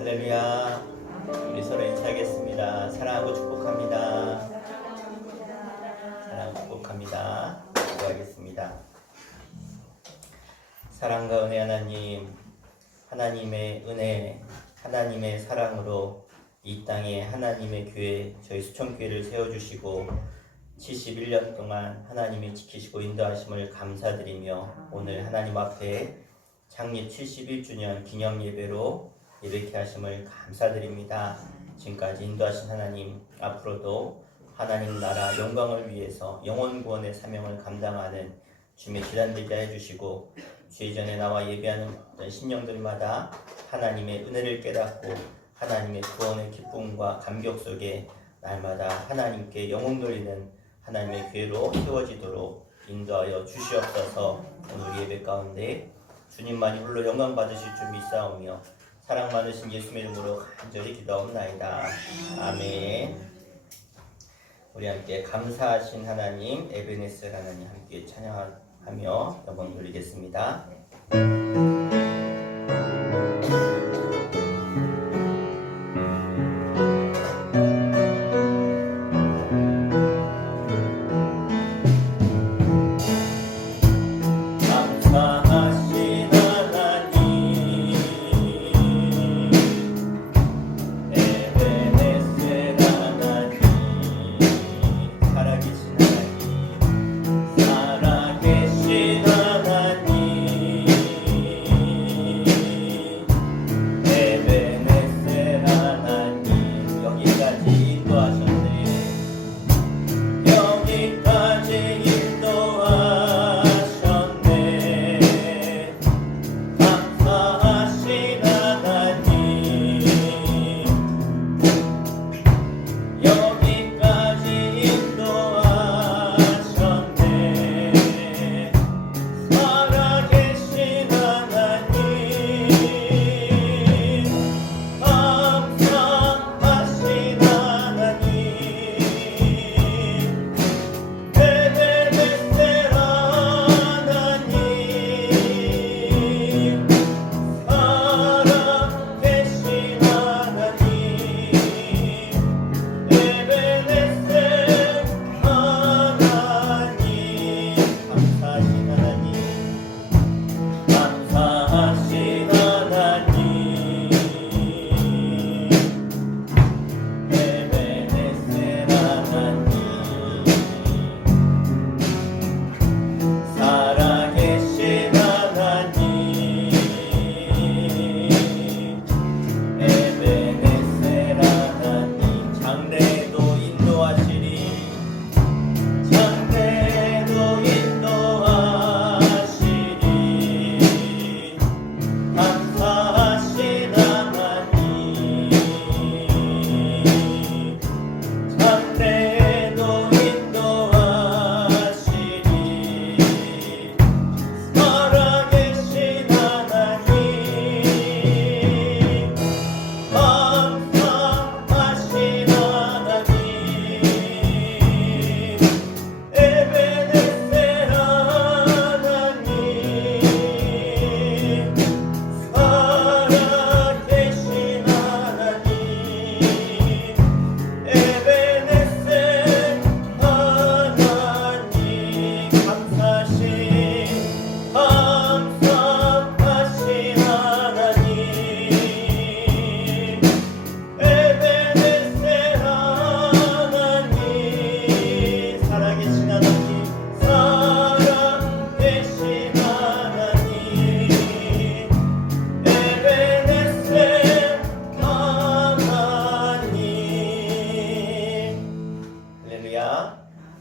할렐루야. 우리 서로 인사하겠습니다. 사랑하고 축복합니다. 사랑하고 축복합니다. 기도하겠습니다. 사랑과 은혜 하나님, 하나님의 은혜, 하나님의 사랑으로 이 땅에 하나님의 교회, 저희 수천교회를 세워주시고 71년 동안 하나님이 지키시고 인도하심을 감사드리며 오늘 하나님 앞에 창립 71주년 기념 예배로 예배케 하심을 감사드립니다. 지금까지 인도하신 하나님, 앞으로도 하나님 나라 영광을 위해서 영혼 구원의 사명을 감당하는 주님의 기단되게 해주시고 주의 전에 나와 예배하는 신령들마다 하나님의 은혜를 깨닫고 하나님의 구원의 기쁨과 감격 속에 날마다 하나님께 영혼 돌리는 하나님의 교회로 세워지도록 인도하여 주시옵소서. 오늘 예배 가운데 주님만이 홀로 영광 받으실 줄 믿사오며 사랑 많으신 예수의 이름으로 간절히 기도하옵나이다. 아멘. 우리 함께 감사하신 하나님, 에베네셀 하나님 함께 찬양하며 영광 돌리겠습니다.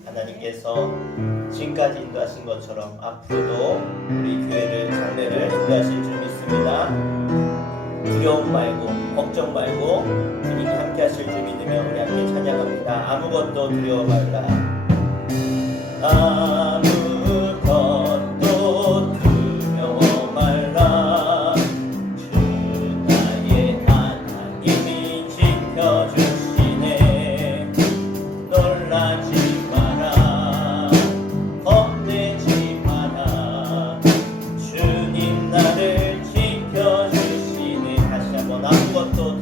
하나님께서 지금까지 인도하신 것처럼 앞으로도 우리 교회를 장래를 인도하실 줄 믿습니다. 두려움 말고 걱정 말고 주님이 함께 하실 줄 믿으며 우리 함께 찬양합니다. 아무것도 두려워 말라. 아무것도 두려워 말라. 주 나의 하나님이 지켜주시네. 놀라지 마라. 겁내지 마라. 주님 나를 지켜주시네. 다시 한번 아무것도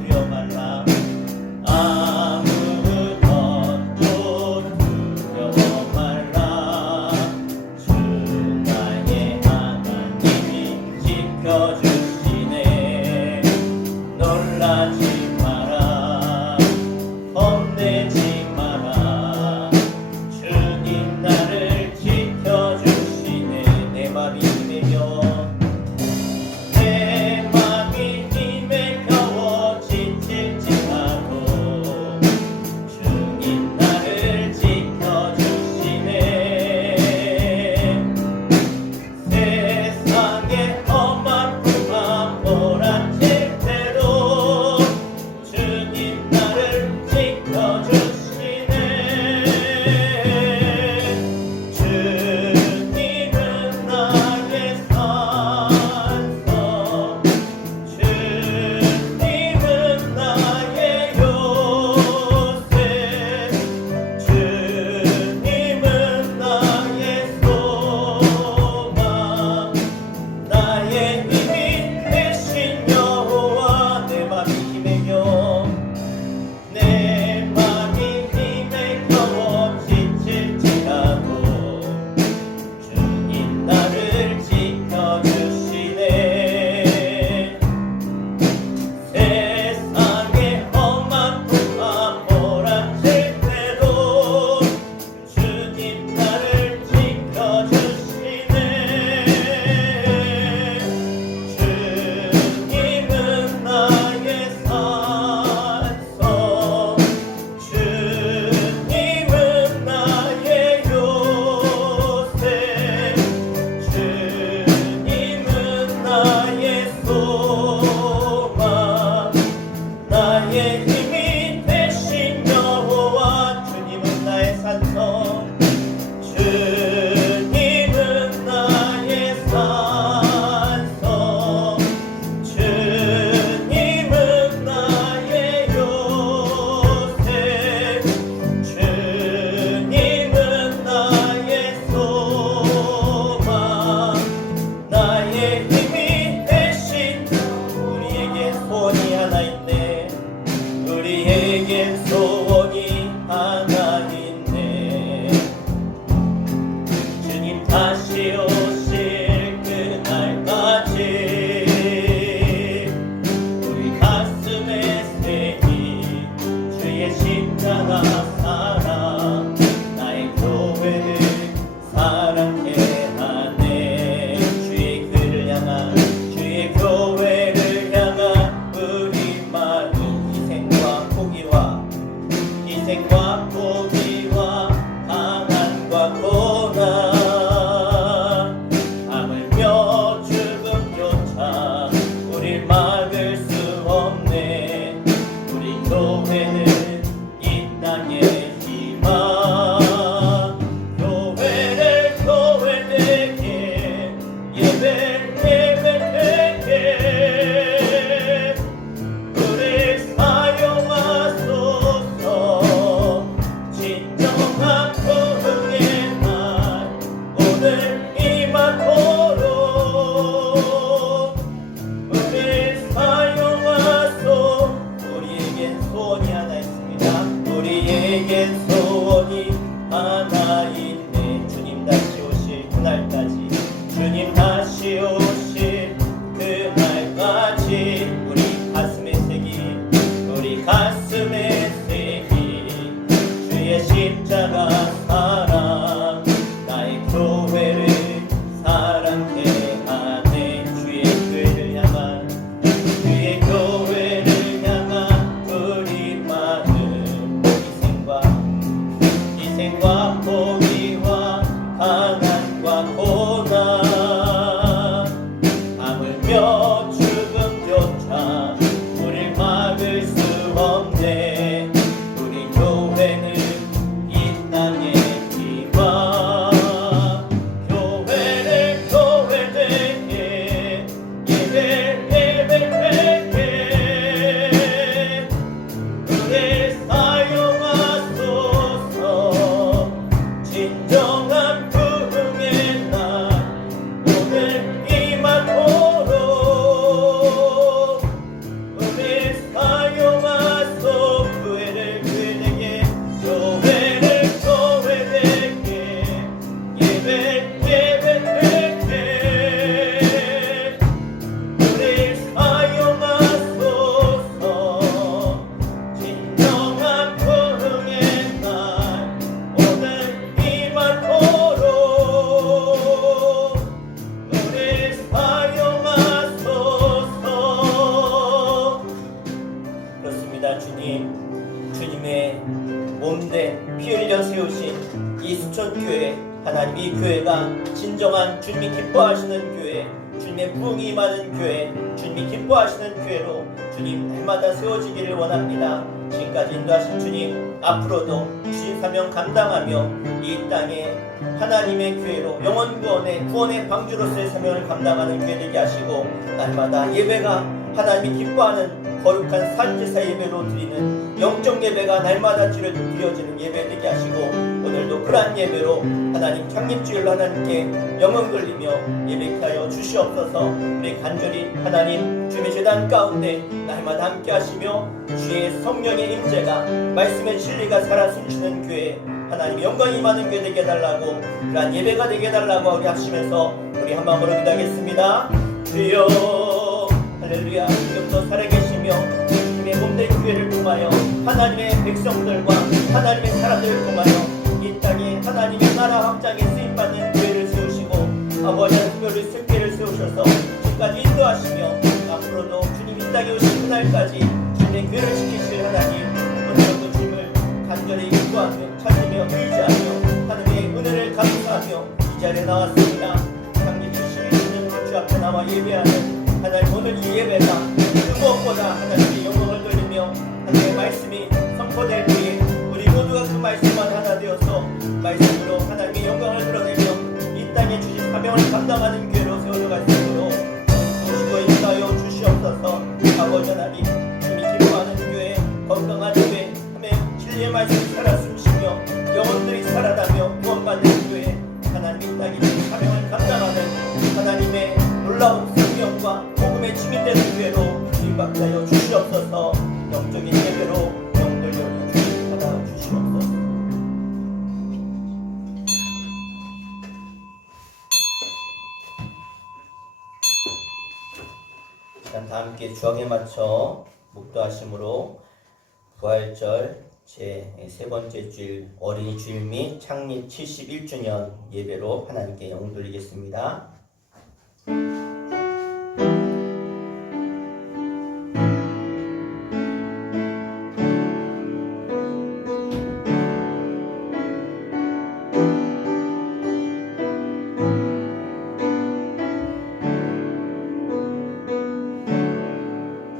지켜주시네. 놀라지 마라, 겁내지 마라. 주님 나를 지켜주시네. 내 맘이 힘에 겨워, 내 맘이 힘에 겨워 지칠지라도 주님 나를 지켜주시네. 세상에 험한 풍파 몰아칠 때도 주님 나를 지켜주시네. 주님은 나의 산성, 주님은 나의 요새, 주님은 나의 소망, 나의 힘이 되신 여호와. 내 맘이 힘에 겨워, 내 맘이 힘에 겨워 지칠지라도 주님 나를 지켜주시네. 세상에 험한 풍파 몰아칠 때도 주님 나를 지켜주시네. 주님은 나의 산성, 주님은 나의 요새, 주님은 나의 소망, 나의 힘이 되신 여호와. 주님은 나의 산성, 주님은 나의 산성, 주님은 나의 요새, 주님은 나의 소망, 나의 힘이 되신. 우리에게 소원이 하나 있네. 우리에겐 소원이 하나 있네. 주님 다시 오실 그날까지 우리 가슴에 새긴 주의 십자가 사랑, 나의 교회를 사랑해 하네. 주의 교회를 향한, 주의 교회를 향한 우리 마음, 희생과 포기와, 희생과 포기와 가난과 고난, 하물며 죽음조차 우릴 막을 수 없네. 우리 교회는 이 땅의 희망. 교회를 교회되게, 예배를 예배되게 우릴 사용하소서. 진정한 부흥의 날 오늘 임하도록 우릴 사용하소. 우리에겐 소원이 하나 있습니다. 우리에겐 소원이 하나 있네. 주님 다시 오실 그날까지, 주님 다시 오실 그날까지 우리 가슴에 새긴, 우리 가슴에 새긴 주의 십자가 사랑, 나의 교회를 사랑해 하네. 주의 교회를 향한, 주의 교회를 향한 우리 마음, 희생과 포기와 가난과 고난, 하물며 죽음조차 우릴 막을 수 없네. 우리 교회는 이 땅의 희망. 교회를 교회되게, 예배를 예배되게 우릴 사용하소서. 진정한 부흥의 날 오늘 임하도록 하나님 이 교회가 진정한 주님이 기뻐하시는 교회, 주님의 부흥이 임하는 교회, 주님이 기뻐하시는 교회로 주님 날마다 세워지기를 원합니다. 지금까지 인도하신 주님, 앞으로도 주신 사명 감당하며 이 땅에 하나님의 교회로 영원 구원의 방주로서의 사명을 감당하는 교회 되게 하시고, 날마다 예배가 하나님이 기뻐하는 거룩한 산제사 예배로 드리는 영적 예배가 날마다 드려지는 예배 되게 하시고, 오늘도 그러한 예배로 하나님 창립주일로 하나님께 영광 돌리며 예배케 하여 주시옵소서. 우리 간절히 하나님 주님의 제단 가운데 날마다 함께 하시며 주의 성령의 임재가 말씀의 진리가 살아 숨쉬는 교회, 하나님 영광이 많은 교회 되게 해달라고, 그러한 예배가 되게 해달라고 우리 하시면서 우리 한 마음으로 기도하겠습니다. 주여 할렐루야. 지금도 살아계시며 주님의 몸된 교회를 통하여 하나님의 백성들과 하나님의 사람들을 통하여 이 땅에 하나님의 나라 확장에 쓰임받는 교회를 세우시고, 아버지의 특별히 승계를 세우셔서 지금까지 인도하시며 앞으로도 주님 이 땅에 오신 그날까지 주님의 교회를 지키실 하나님, 오늘도 주님을 간절히 기도하며 찾으며 의지하며 하나님의 은혜를 감사하며 이 자리에 나왔습니다. 강림 72주년 주 앞에 나와 예배하는 하나님, 오늘 이 예배가 그 무엇보다 하나님의 영광을 돌리며 하나님의 말씀이 선포될 때에 우리 모두가 그 말씀만 하나 되어서 말씀으로 하나님의 영광을 드러내며 이 땅에 주신 사명을 감당하는 교회로 세워져갈 수 있도록 도우시고 인도하여 주시옵소서. 아버지 하나님, 주님이 기뻐하는 교회, 건강한 교회, 하나님 진리의 말씀이 살아 숨쉬며 영혼들이 살아나며 구원받는 교회, 하나님 이 땅에 주신 사명을 감당하는 하나님의 놀라운 생명과 복음의 증인되는 교회로 주님받게 하여 주시옵소서. 영적인 예배로 영들 여기 주님 받아 주시옵소서. 시간 다 함께 주악에 맞춰 묵도하심으로 부활절 제 세 번째 주일 어린이 주일 및 창립 71주년 예배로 하나님께 영광 돌리겠습니다.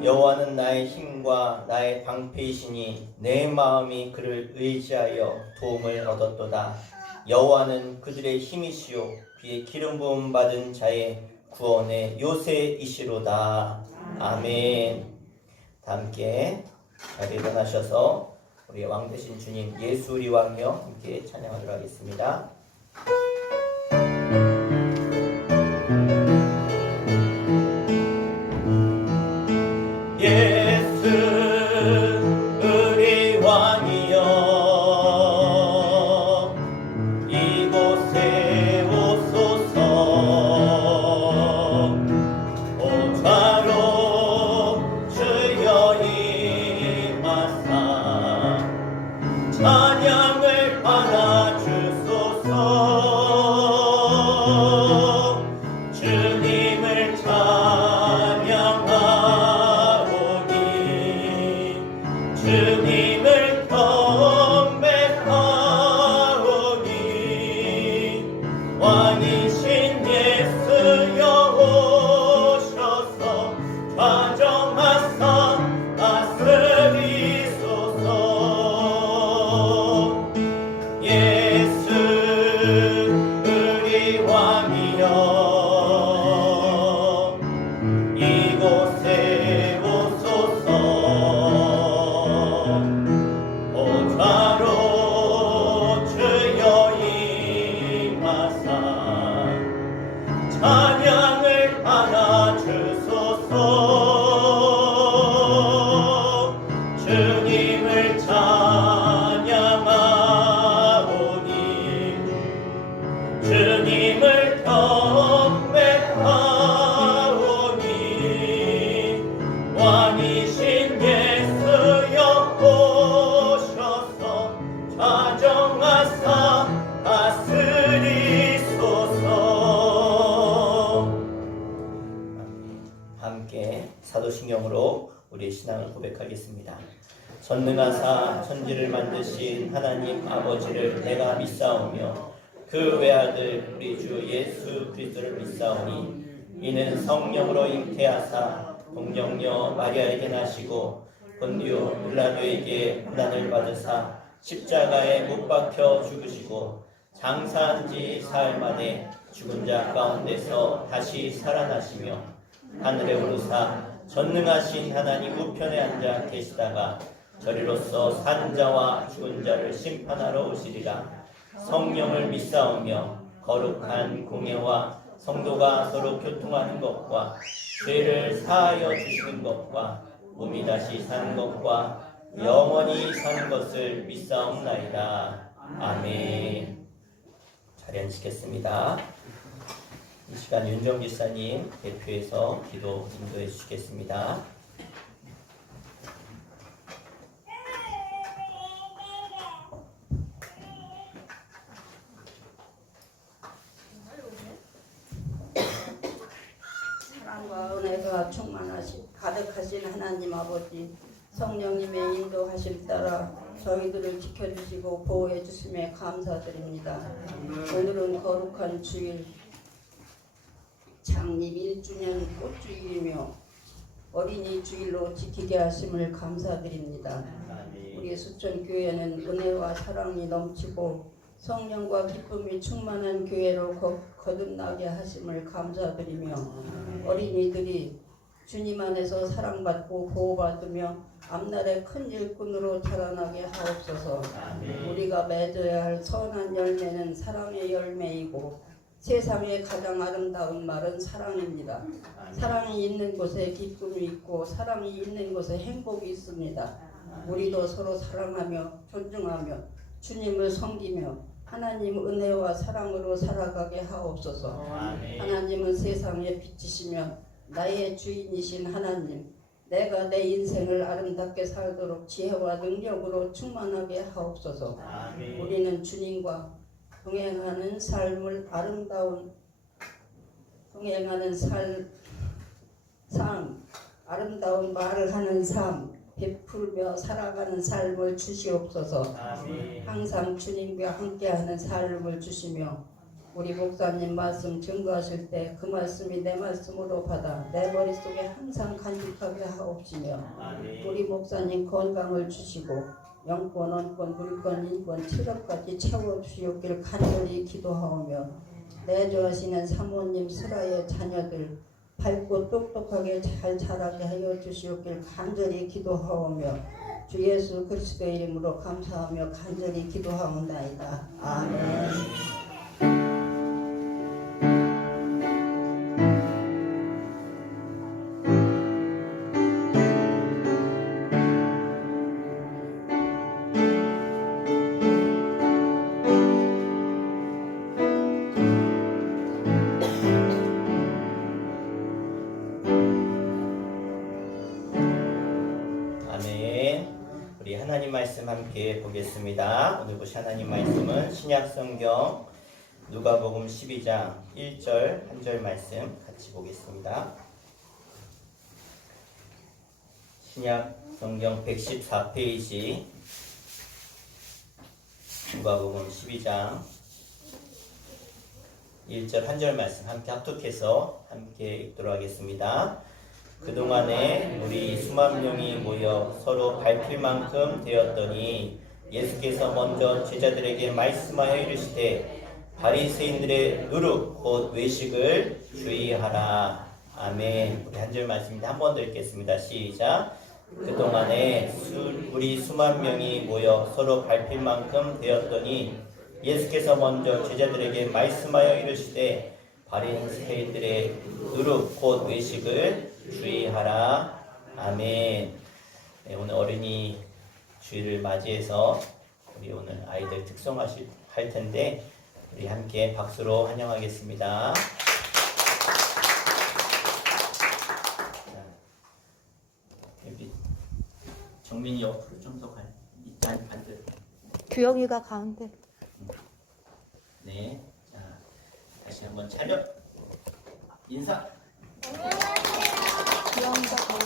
여호와는 나의 힘과 나의 방패이시니 내 마음이 그를 의지하여 도움을 얻었도다. 여호와는 그들의 힘이시요 그의 기름 부음 받은 자의 구원의 요새이시로다. 아멘. 다 함께 자리에 일어나셔서 우리 왕 되신 주님 예수 우리 왕이여 함께 찬양하도록 하겠습니다. 사도신경으로 우리의 신앙을 고백하겠습니다. 전능하사 천지를 만드신 하나님 아버지를 내가 믿사오며 그 외아들 우리 주 예수 그리스도를 믿사오니 이는 성령으로 잉태하사 동정녀 마리아에게 나시고 본디오 빌라도에게 고난을 받으사 십자가에 못 박혀 죽으시고 장사한 지 사흘 만에 죽은 자 가운데서 다시 살아나시며 하늘에 오르사 전능하신 하나님 우편에 앉아 계시다가 저리로서 산 자와 죽은 자를 심판하러 오시리라. 성령을 믿사오며 거룩한 공예와 성도가 서로 교통하는 것과 죄를 사하여 주시는 것과 몸이 다시 사는 것과 영원히 사는 것을 믿사옵나이다. 아멘. 자리 앉으시겠습니다. 이 시간 윤정 지사님 대표해서 기도 인도해 주시겠습니다. 사랑과 은혜가 가득하신 하나님 아버지, 성령님의 인도하심 따라 저희들을 지켜주시고 보호해 주심에 감사드립니다. 오늘은 거룩한 주일 창립 1주년 꽃주일이며 어린이 주일로 지키게 하심을 감사드립니다. 우리 수천교회는 은혜와 사랑이 넘치고 성령과 기쁨이 충만한 교회로 거듭나게 하심을 감사드리며 어린이들이 주님 안에서 사랑받고 보호받으며 앞날의 큰 일꾼으로 자라나게 하옵소서. 우리가 맺어야 할 선한 열매는 사랑의 열매이고 세상의 가장 아름다운 말은 사랑입니다. 사랑이 있는 곳에 기쁨이 있고 사랑이 있는 곳에 행복이 있습니다. 우리도 서로 사랑하며 존중하며 주님을 섬기며 하나님 은혜와 사랑으로 살아가게 하옵소서. 하나님은 세상의 빛이시며 나의 주인이신 하나님, 내가 내 인생을 아름답게 살도록 지혜와 능력으로 충만하게 하옵소서. 우리는 주님과 동행하는 삶을 아름다운 말을 하는 삶, 베풀며 살아가는 삶을 주시옵소서. 항상 주님과 함께하는 삶을 주시며 우리 목사님 말씀 증거하실 때 그 말씀이 내 말씀으로 받아 내 머릿속에 항상 간직하게 하옵시며 우리 목사님 건강을 주시고 영권, 원권, 물권, 인권, 체력까지 채워주시옵기를 간절히 기도하오며 내조하시는 사모님 슬아의 자녀들 밝고 똑똑하게 잘 자라게 하여 주시옵기를 간절히 기도하오며 주 예수 그리스도의 이름으로 감사하며 간절히 기도하옵나이다. 아멘. 우리 하나님 말씀 함께 보겠습니다. 오늘 보실 하나님 말씀은 신약 성경 누가복음 12장 1절 한 절 말씀 같이 보겠습니다. 신약 성경 114페이지 누가복음 12장 1절 한 절 말씀 함께 합독해서 함께 읽도록 하겠습니다. 그동안에 우리 수만 명이 모여 서로 밟힐 만큼 되었더니 예수께서 먼저 제자들에게 말씀하여 이르시되 바리새인들의 누룩 곧 외식을 주의하라. 아멘. 우리 한 절 말씀입니다. 한 번 더 읽겠습니다. 시작. 그동안에 우리 수만 명이 모여 서로 밟힐 만큼 되었더니 예수께서 먼저 제자들에게 말씀하여 이르시되 바리새인들의 누룩 곧 외식을 주의하라. 아멘. 네, 오늘 어린이 주일을 맞이해서 우리 오늘 아이들 특송하실 할 텐데 우리 함께 박수로 환영하겠습니다. 자, 여기 정민이 옆으로 좀 더 갈. 이쪽 반대로. 규영이가 가운데. 네. 자, 다시 한번 차렷. 인사. 규영이가 더.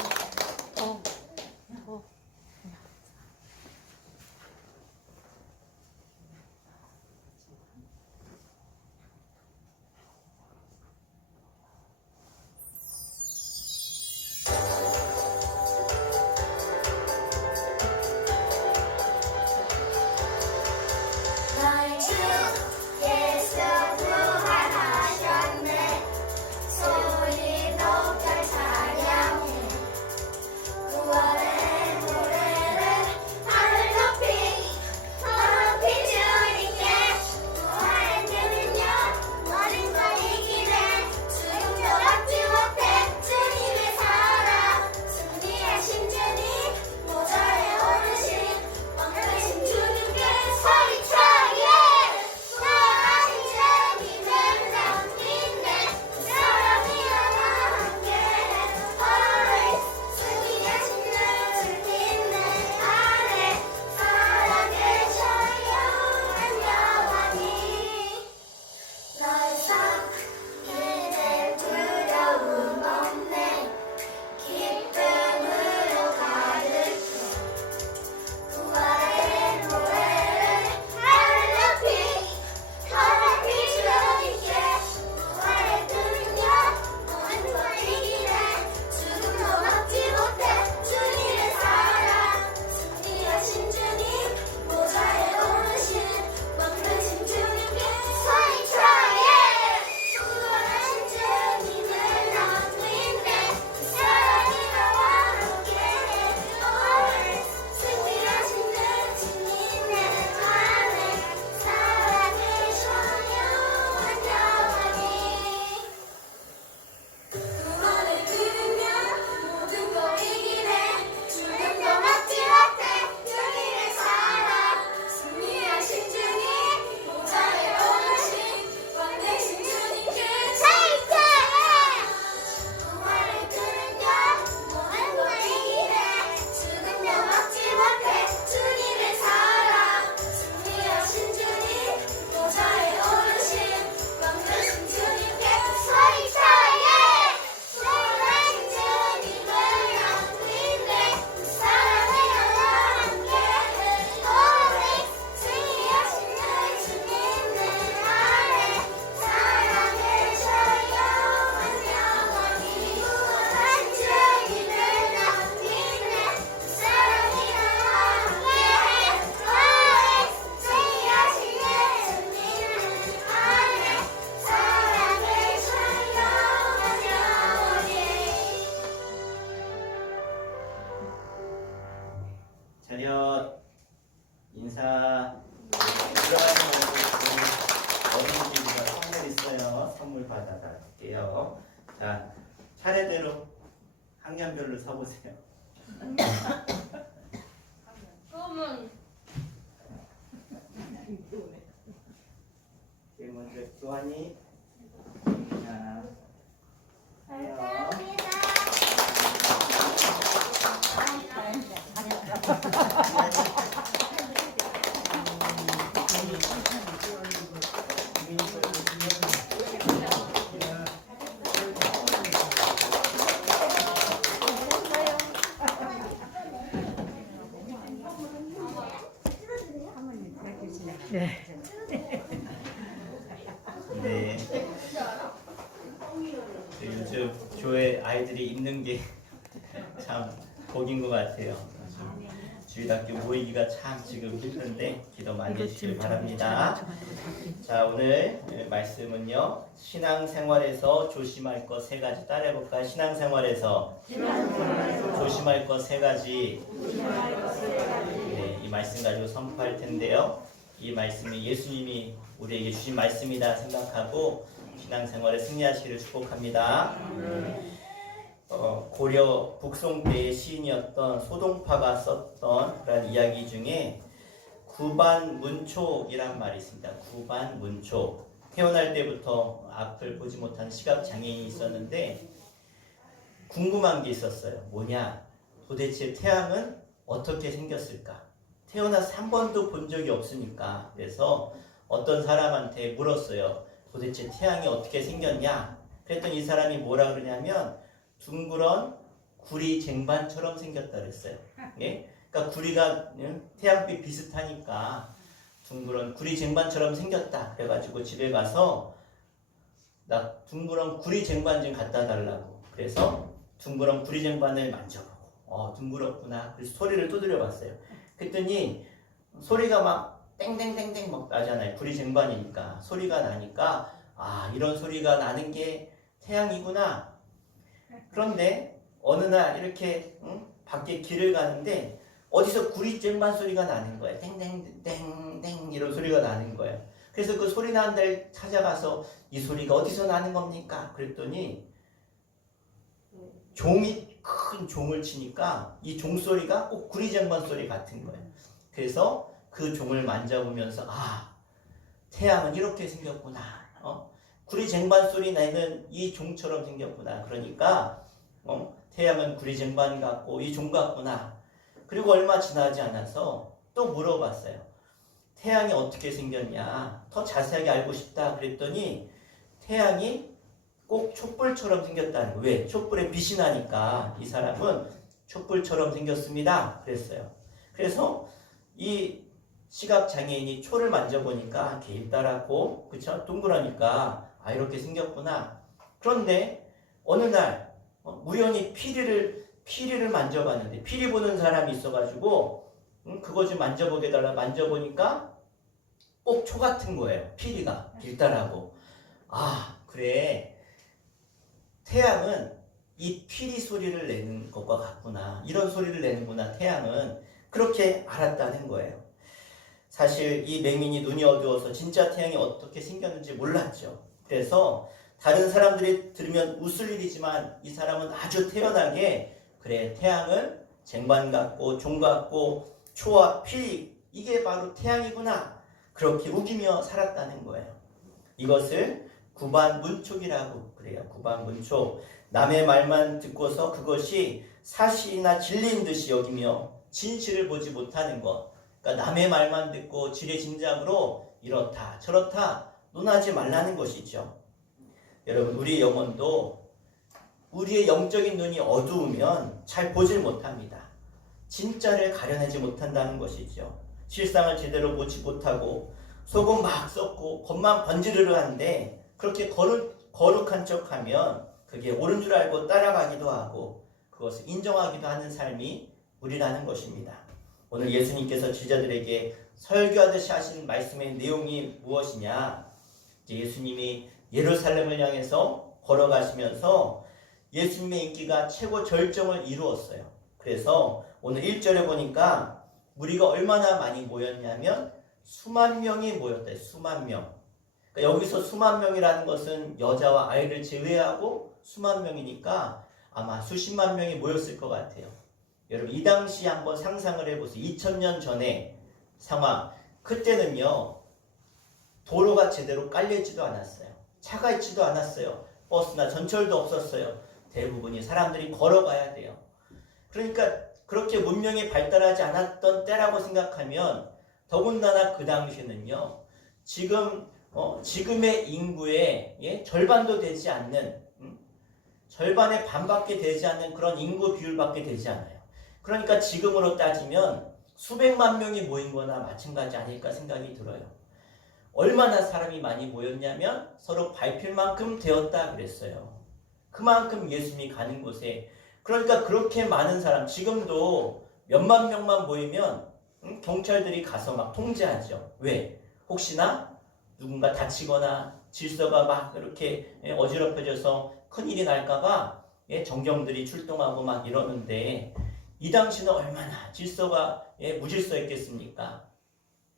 학년별로 서보세요. 제일 먼저 교환이. 자, 네. 요즘 교회 아이들이 입는 게 참 복인 것 같아요. 주일학교 모이기가 참 지금 힘든데 기도 많이 해주시길 바랍니다. 자, 오늘 말씀은요, 신앙생활에서 조심할 것 세 가지. 따라해볼까요? 신앙생활에서 조심할 것 세 가지. 네, 이 말씀 가지고 선포할 텐데요. 이 말씀이 예수님이 우리에게 주신 말씀이다 생각하고 신앙생활에 승리하시기를 축복합니다. 고려 북송 때의 시인이었던 소동파가 썼던 그런 이야기 중에 구반문초이란 말이 있습니다. 구반문초. 태어날 때부터 앞을 보지 못하는 시각장애인이 있었는데 궁금한 게 있었어요. 뭐냐? 도대체 태양은 어떻게 생겼을까? 태어나서 한 번도 본 적이 없으니까. 그래서 어떤 사람한테 물었어요. 도대체 태양이 어떻게 생겼냐? 그랬더니 이 사람이 뭐라 그러냐면 둥그런 구리 쟁반처럼 생겼다 그랬어요. 예? 그러니까 구리가 태양빛 비슷하니까 둥그런 구리 쟁반처럼 생겼다. 그래가지고 집에 가서 나 둥그런 구리 쟁반 좀 갖다 달라고. 그래서 둥그런 구리 쟁반을 만져보고 둥그렇구나. 그래서 소리를 두드려 봤어요. 그랬더니 소리가 막 땡땡땡땡 막 나잖아요. 구리 쟁반이니까 소리가 나니까 이런 소리가 나는 게 태양이구나. 그런데 어느 날 이렇게 밖에 길을 가는데 어디서 구리 쟁반 소리가 나는 거예요. 땡땡땡땡 이런 소리가 나는 거예요. 그래서 그 소리 나는 데를 찾아가서 이 소리가 어디서 나는 겁니까? 그랬더니 큰 종을 치니까 이 종소리가 꼭 구리 쟁반 소리 같은 거예요. 그래서 그 종을 만져보면서 태양은 이렇게 생겼구나. 구리 쟁반 소리 내는 이 종처럼 생겼구나. 그러니까 태양은 구리 쟁반 같고 이 종 같구나. 그리고 얼마 지나지 않아서 또 물어봤어요. 태양이 어떻게 생겼냐? 더 자세하게 알고 싶다. 그랬더니 태양이 꼭 촛불처럼 생겼다는 거예요. 왜? 촛불에 빛이 나니까 이 사람은 촛불처럼 생겼습니다. 그랬어요. 그래서 이 시각장애인이 초를 만져보니까 길다랗고 그쵸? 둥그러니까 이렇게 생겼구나. 그런데 어느 날 우연히 피리를 만져봤는데 피리 보는 사람이 있어가지고 그거 좀 만져보게 달라 만져보니까 꼭 초 같은 거예요. 피리가 길다랗고. 그래. 태양은 이 피리 소리를 내는 것과 같구나. 이런 소리를 내는구나. 태양은. 그렇게 알았다는 거예요. 사실 이 맹민이 눈이 어두워서 진짜 태양이 어떻게 생겼는지 몰랐죠. 그래서 다른 사람들이 들으면 웃을 일이지만 이 사람은 아주 태연하게 그래 태양은 쟁반 같고 종 같고 초와 피 이게 바로 태양이구나. 그렇게 우기며 살았다는 거예요. 이것을 구반문촉이라고 그래요. 구반문촉. 남의 말만 듣고서 그것이 사실이나 진리인 듯이 여기며 진실을 보지 못하는 것. 그러니까 남의 말만 듣고 지레짐작으로 이렇다 저렇다 논하지 말라는 것이죠. 여러분 우리의 영혼도 우리의 영적인 눈이 어두우면 잘 보질 못합니다. 진짜를 가려내지 못한다는 것이죠. 실상을 제대로 보지 못하고 속은 막 썩고 겉만 번지르르 한데 그렇게 거룩한 척하면 그게 옳은 줄 알고 따라가기도 하고 그것을 인정하기도 하는 삶이 우리라는 것입니다. 오늘 예수님께서 제자들에게 설교하듯이 하신 말씀의 내용이 무엇이냐? 예수님이 예루살렘을 향해서 걸어가시면서 예수님의 인기가 최고 절정을 이루었어요. 그래서 오늘 1절에 보니까 무리가 얼마나 많이 모였냐면 수만 명이 모였다. 수만 명. 그러니까 여기서 수만 명이라는 것은 여자와 아이를 제외하고 수만 명이니까 아마 수십만 명이 모였을 것 같아요. 여러분 이 당시 한번 상상을 해보세요. 2000년 전에 상황. 그때는요 도로가 제대로 깔려있지도 않았어요. 차가 있지도 않았어요. 버스나 전철도 없었어요. 대부분이 사람들이 걸어가야 돼요. 그러니까 그렇게 문명이 발달하지 않았던 때라고 생각하면 더군다나 그 당시에는요 지금의 인구의 절반도 되지 않는 절반의 반밖에 되지 않는 그런 인구 비율밖에 되지 않아요. 그러니까 지금으로 따지면 수백만 명이 모인 거나 마찬가지 아닐까 생각이 들어요. 얼마나 사람이 많이 모였냐면 서로 밟힐 만큼 되었다 그랬어요. 그만큼 예수님이 가는 곳에. 그러니까 그렇게 많은 사람, 지금도 몇만 명만 모이면 경찰들이 가서 막 통제하죠. 왜? 혹시나 누군가 다치거나 질서가 막 이렇게 어지럽혀져서 큰일이 날까봐 정경들이 출동하고 막 이러는데, 이 당시는 얼마나 질서가 무질서했겠습니까?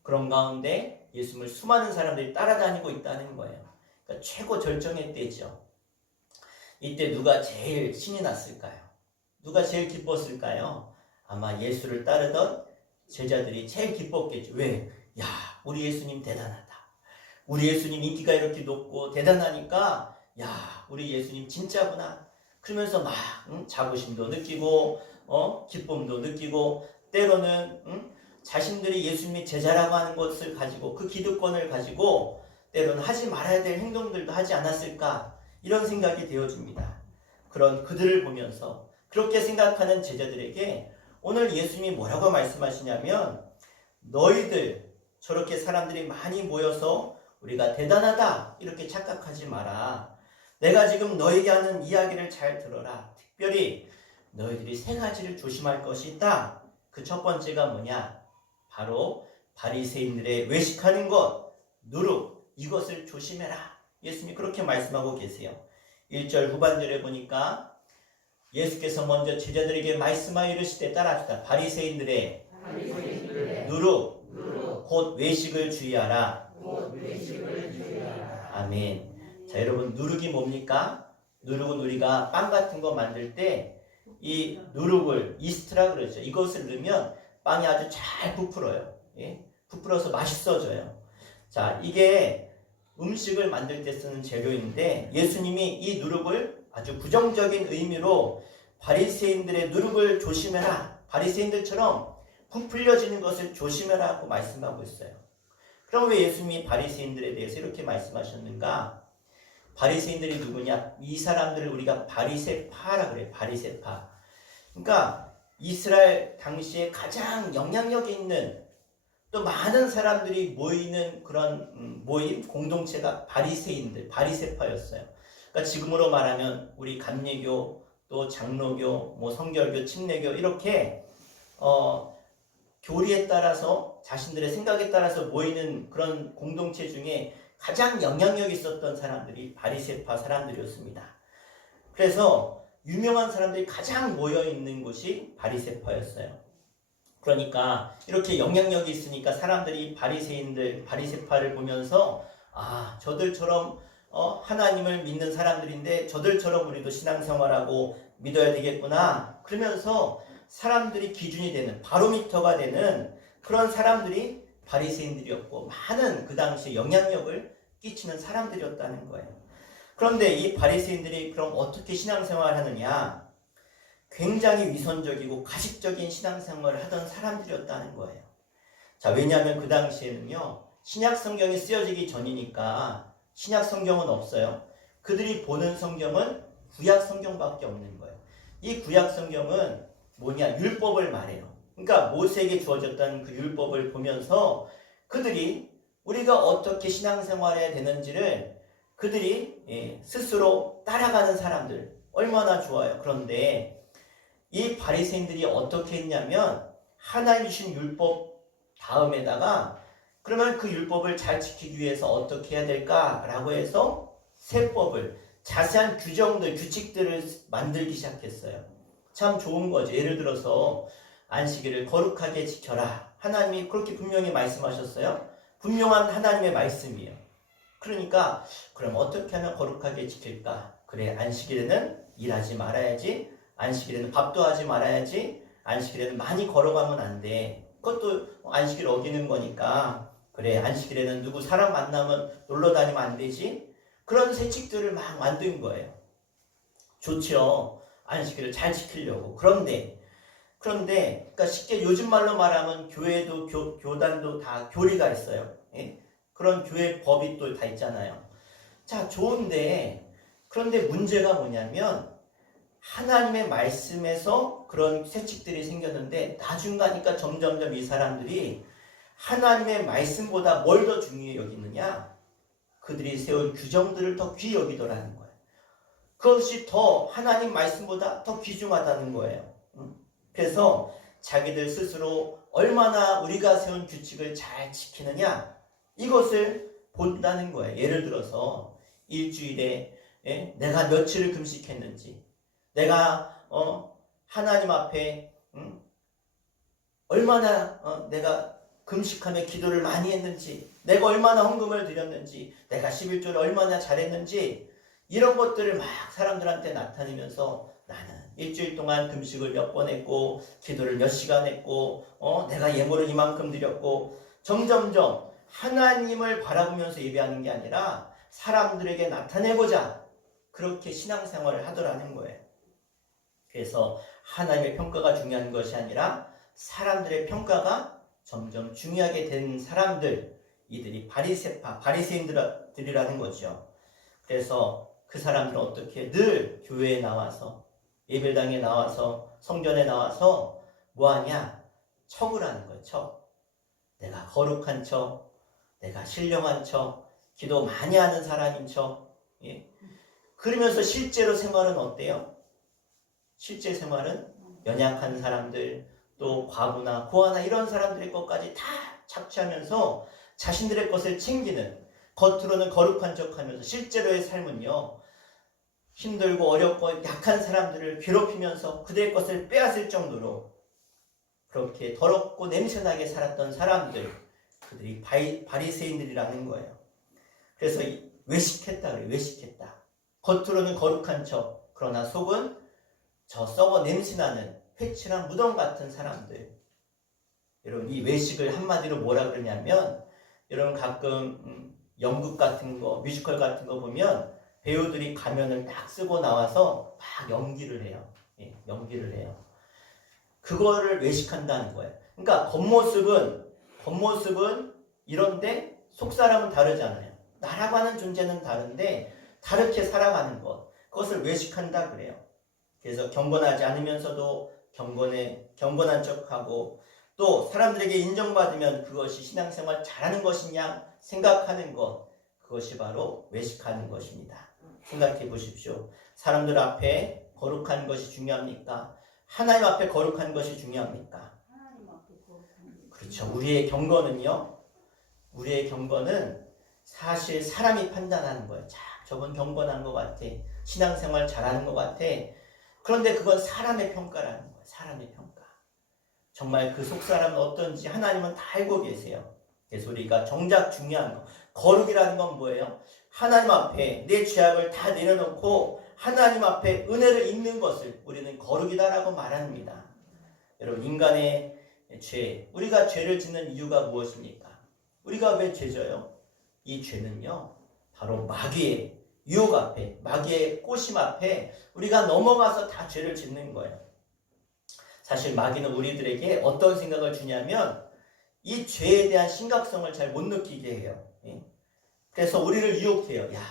그런 가운데 예수님을 수많은 사람들이 따라다니고 있다는 거예요. 그러니까 최고 절정의 때죠. 이때 누가 제일 신이 났을까요? 누가 제일 기뻤을까요? 아마 예수를 따르던 제자들이 제일 기뻤겠죠. 왜? 야, 우리 예수님 대단하다. 우리 예수님 인기가 이렇게 높고 대단하니까 야, 우리 예수님 진짜구나. 그러면서 막 자부심도 느끼고 기쁨도 느끼고, 때로는 자신들이 예수님의 제자라고 하는 것을 가지고 그 기득권을 가지고 때로는 하지 말아야 될 행동들도 하지 않았을까, 이런 생각이 되어집니다. 그런 그들을 보면서 그렇게 생각하는 제자들에게 오늘 예수님이 뭐라고 말씀하시냐면, 너희들 저렇게 사람들이 많이 모여서 우리가 대단하다 이렇게 착각하지 마라. 내가 지금 너에게 하는 이야기를 잘 들어라. 특별히 너희들이 세 가지를 조심할 것이 있다. 그 첫 번째가 뭐냐? 바로 바리새인들의 외식하는 것, 누룩, 이것을 조심해라. 예수님이 그렇게 말씀하고 계세요. 1절 후반절에 보니까 예수께서 먼저 제자들에게 말씀하여 이르시되, 따라합시다. 바리새인들의 누룩, 곧 외식을 주의하라. 아멘. 자, 여러분, 누룩이 뭡니까? 누룩은 우리가 빵 같은 거 만들 때 이 누룩을 이스트라 그러죠. 이것을 넣으면 빵이 아주 잘 부풀어요. 부풀어서 맛있어져요. 자, 이게 음식을 만들 때 쓰는 재료인데, 예수님이 이 누룩을 아주 부정적인 의미로 바리새인들의 누룩을 조심해라. 바리새인들처럼 부풀려지는 것을 조심해라 하고 말씀하고 있어요. 그럼 왜 예수님이 바리새인들에 대해서 이렇게 말씀하셨는가? 바리새인들이 누구냐? 이 사람들을 우리가 바리새파라 그래요. 바리새파. 그러니까 이스라엘 당시에 가장 영향력 있는, 또 많은 사람들이 모이는 그런 모임 공동체가 바리새인들, 바리새파였어요. 그러니까 지금으로 말하면 우리 감리교, 또 장로교, 뭐 성결교, 침례교 이렇게 교리에 따라서 자신들의 생각에 따라서 모이는 그런 공동체 중에 가장 영향력 있었던 사람들이 바리새파 사람들이었습니다. 그래서 유명한 사람들이 가장 모여있는 곳이 바리새파였어요. 그러니까 이렇게 영향력이 있으니까 사람들이 바리새인들, 바리새파를 보면서 아, 저들처럼 하나님을 믿는 사람들인데 저들처럼 우리도 신앙생활하고 믿어야 되겠구나. 그러면서 사람들이 기준이 되는, 바로미터가 되는 그런 사람들이 바리새인들이었고, 많은 그 당시에 영향력을 끼치는 사람들이었다는 거예요. 그런데 이 바리새인들이 그럼 어떻게 신앙생활을 하느냐? 굉장히 위선적이고 가식적인 신앙생활을 하던 사람들이었다는 거예요. 자, 왜냐하면 그 당시에는요, 신약 성경이 쓰여지기 전이니까 신약 성경은 없어요. 그들이 보는 성경은 구약 성경밖에 없는 거예요. 이 구약 성경은 뭐냐? 율법을 말해요. 그러니까 모세에게 주어졌던 그 율법을 보면서 그들이 우리가 어떻게 신앙생활해야 되는지를 그들이 스스로 따라가는 사람들, 얼마나 좋아요. 그런데 이 바리새인들이 어떻게 했냐면, 하나님 주신 율법 다음에다가 그러면 그 율법을 잘 지키기 위해서 어떻게 해야 될까라고 해서 세법을, 자세한 규정들, 규칙들을 만들기 시작했어요. 참 좋은 거죠. 예를 들어서 안식일을 거룩하게 지켜라. 하나님이 그렇게 분명히 말씀하셨어요. 분명한 하나님의 말씀이에요. 그러니까 그럼 어떻게 하면 거룩하게 지킬까? 그래, 안식일에는 일하지 말아야지. 안식일에는 밥도 하지 말아야지. 안식일에는 많이 걸어가면 안 돼. 그것도 안식일 어기는 거니까. 그래, 안식일에는 누구 사람 만나면 놀러 다니면 안 되지. 그런 세칙들을 막 만든 거예요. 좋죠. 안식일을 잘 지키려고. 그런데 그러니까 쉽게 요즘 말로 말하면 교회도 교단도 다 교리가 있어요. 예? 그런 교회 법이 또 다 있잖아요. 자, 좋은데 그런데 문제가 뭐냐면 하나님의 말씀에서 그런 세칙들이 생겼는데 나중 가니까 점점점 이 사람들이 하나님의 말씀보다 뭘 더 중요히 여기느냐? 그들이 세운 규정들을 더 귀히 여기더라는 거예요. 그것이 더 하나님 말씀보다 더 귀중하다는 거예요. 그래서 자기들 스스로 얼마나 우리가 세운 규칙을 잘 지키느냐 이것을 본다는 거예요. 예를 들어서 일주일에 내가 며칠을 금식했는지, 내가 하나님 앞에 얼마나 내가 금식하며 기도를 많이 했는지, 내가 얼마나 헌금을 드렸는지, 내가 11조를 얼마나 잘했는지 이런 것들을 막 사람들한테 나타내면서 나는 일주일 동안 금식을 몇 번 했고 기도를 몇 시간 했고 내가 예물을 이만큼 드렸고 점점점 하나님을 바라보면서 예배하는 게 아니라 사람들에게 나타내고자 그렇게 신앙생활을 하더라는 거예요. 그래서 하나님의 평가가 중요한 것이 아니라 사람들의 평가가 점점 중요하게 된 사람들, 이들이 바리새인들이라는 거죠. 그래서 그 사람들은 어떻게 늘 교회에 나와서 예배당에 나와서 성전에 나와서 뭐하냐? 척을 하는 거예요. 척. 내가 거룩한 척, 내가 신령한 척, 기도 많이 하는 사람인 척. 예? 그러면서 실제로 생활은 어때요? 실제 생활은 연약한 사람들, 또 과부나 고아나 이런 사람들의 것까지 다 착취하면서 자신들의 것을 챙기는, 겉으로는 거룩한 척하면서 실제로의 삶은요, 힘들고 어렵고 약한 사람들을 괴롭히면서 그들의 것을 빼앗을 정도로 그렇게 더럽고 냄새나게 살았던 사람들, 그들이 바리새인들이라는 거예요. 그래서 외식했다 그래요. 외식했다. 겉으로는 거룩한 척, 그러나 속은 저 썩어 냄새나는 회칠한 무덤 같은 사람들. 여러분, 이 외식을 한마디로 뭐라 그러냐면, 여러분 가끔 연극 같은 거, 뮤지컬 같은 거 보면 배우들이 가면을 딱 쓰고 나와서 막 연기를 해요. 예, 연기를 해요. 그거를 외식한다는 거예요. 그러니까 겉모습은 이런데 속사람은 다르잖아요. 나라고 하는 존재는 다른데 다르게 살아가는 것, 그것을 외식한다 그래요. 그래서 경건하지 않으면서도 경건한 척하고, 또 사람들에게 인정받으면 그것이 신앙생활 잘하는 것이냐 생각하는 것, 그것이 바로 외식하는 것입니다. 생각해 보십시오. 사람들 앞에 거룩한 것이 중요합니까? 하나님 앞에 거룩한 것이 중요합니까? 그렇죠. 우리의 경건은 사실 사람이 판단하는 거예요. 자, 저건 경건한 것 같아. 신앙생활 잘하는 것 같아. 그런데 그건 사람의 평가라는 거예요. 사람의 평가. 정말 그 속사람은 어떤지 하나님은 다 알고 계세요. 그래서 우리가 정작 중요한 거, 거룩이라는 건 뭐예요? 하나님 앞에 내 죄악을 다 내려놓고 하나님 앞에 은혜를 입는 것을 우리는 거룩이다라고 말합니다. 여러분, 인간의 죄, 우리가 죄를 짓는 이유가 무엇입니까? 우리가 왜 죄 져요? 이 죄는요, 바로 마귀의 유혹 앞에, 마귀의 꼬심 앞에 우리가 넘어가서 다 죄를 짓는 거예요. 사실 마귀는 우리들에게 어떤 생각을 주냐면 이 죄에 대한 심각성을 잘 못 느끼게 해요. 그래서 우리를 유혹해요. 야,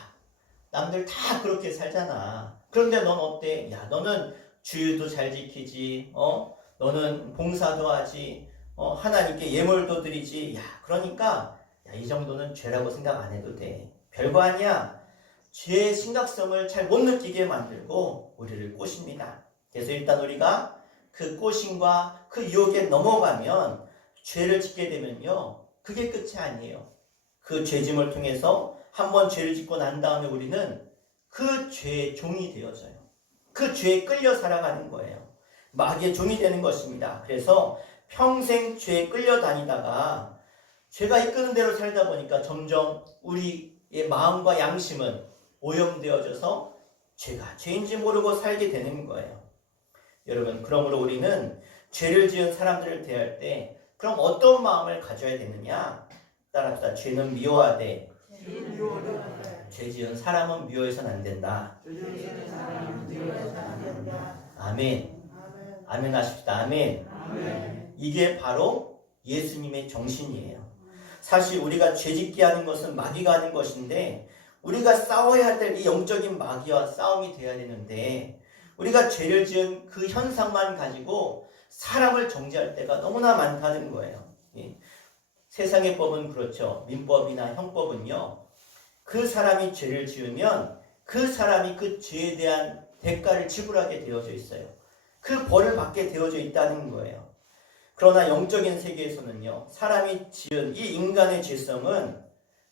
남들 다 그렇게 살잖아. 그런데 넌 어때? 야, 너는 주일도 잘 지키지. 너는 봉사도 하지. 하나님께 예물도 드리지. 야, 그러니까 이 정도는 죄라고 생각 안 해도 돼. 별거 아니야. 죄의 심각성을 잘 못 느끼게 만들고 우리를 꼬십니다. 그래서 일단 우리가 그 꼬심과 그 유혹에 넘어가면 죄를 짓게 되면요, 그게 끝이 아니에요. 그 죄짐을 통해서 한번 죄를 짓고 난 다음에 우리는 그 죄의 종이 되어져요. 그 죄에 끌려 살아가는 거예요. 마귀의 종이 되는 것입니다. 그래서 평생 죄에 끌려다니다가 죄가 이끄는 대로 살다 보니까 점점 우리의 마음과 양심은 오염되어져서 죄가 죄인지 모르고 살게 되는 거예요. 여러분, 그러므로 우리는 죄를 지은 사람들을 대할 때 그럼 어떤 마음을 가져야 되느냐? 따라합시다. 죄는 미워하되 죄 지은 사람은 미워해서는 안 된다. 아멘. 아멘 하십시다. 아멘. 이게 바로 예수님의 정신이에요. 사실 우리가 죄짓게 하는 것은 마귀가 하는 것인데 우리가 싸워야 될 이 영적인 마귀와 싸움이 돼야 되는데 우리가 죄를 지은 그 현상만 가지고 사람을 정죄할 때가 너무나 많다는 거예요. 예. 세상의 법은 그렇죠. 민법이나 형법은요. 그 사람이 죄를 지으면 그 사람이 그 죄에 대한 대가를 지불하게 되어져 있어요. 그 벌을 받게 되어져 있다는 거예요. 그러나 영적인 세계에서는요. 사람이 지은 이 인간의 죄성은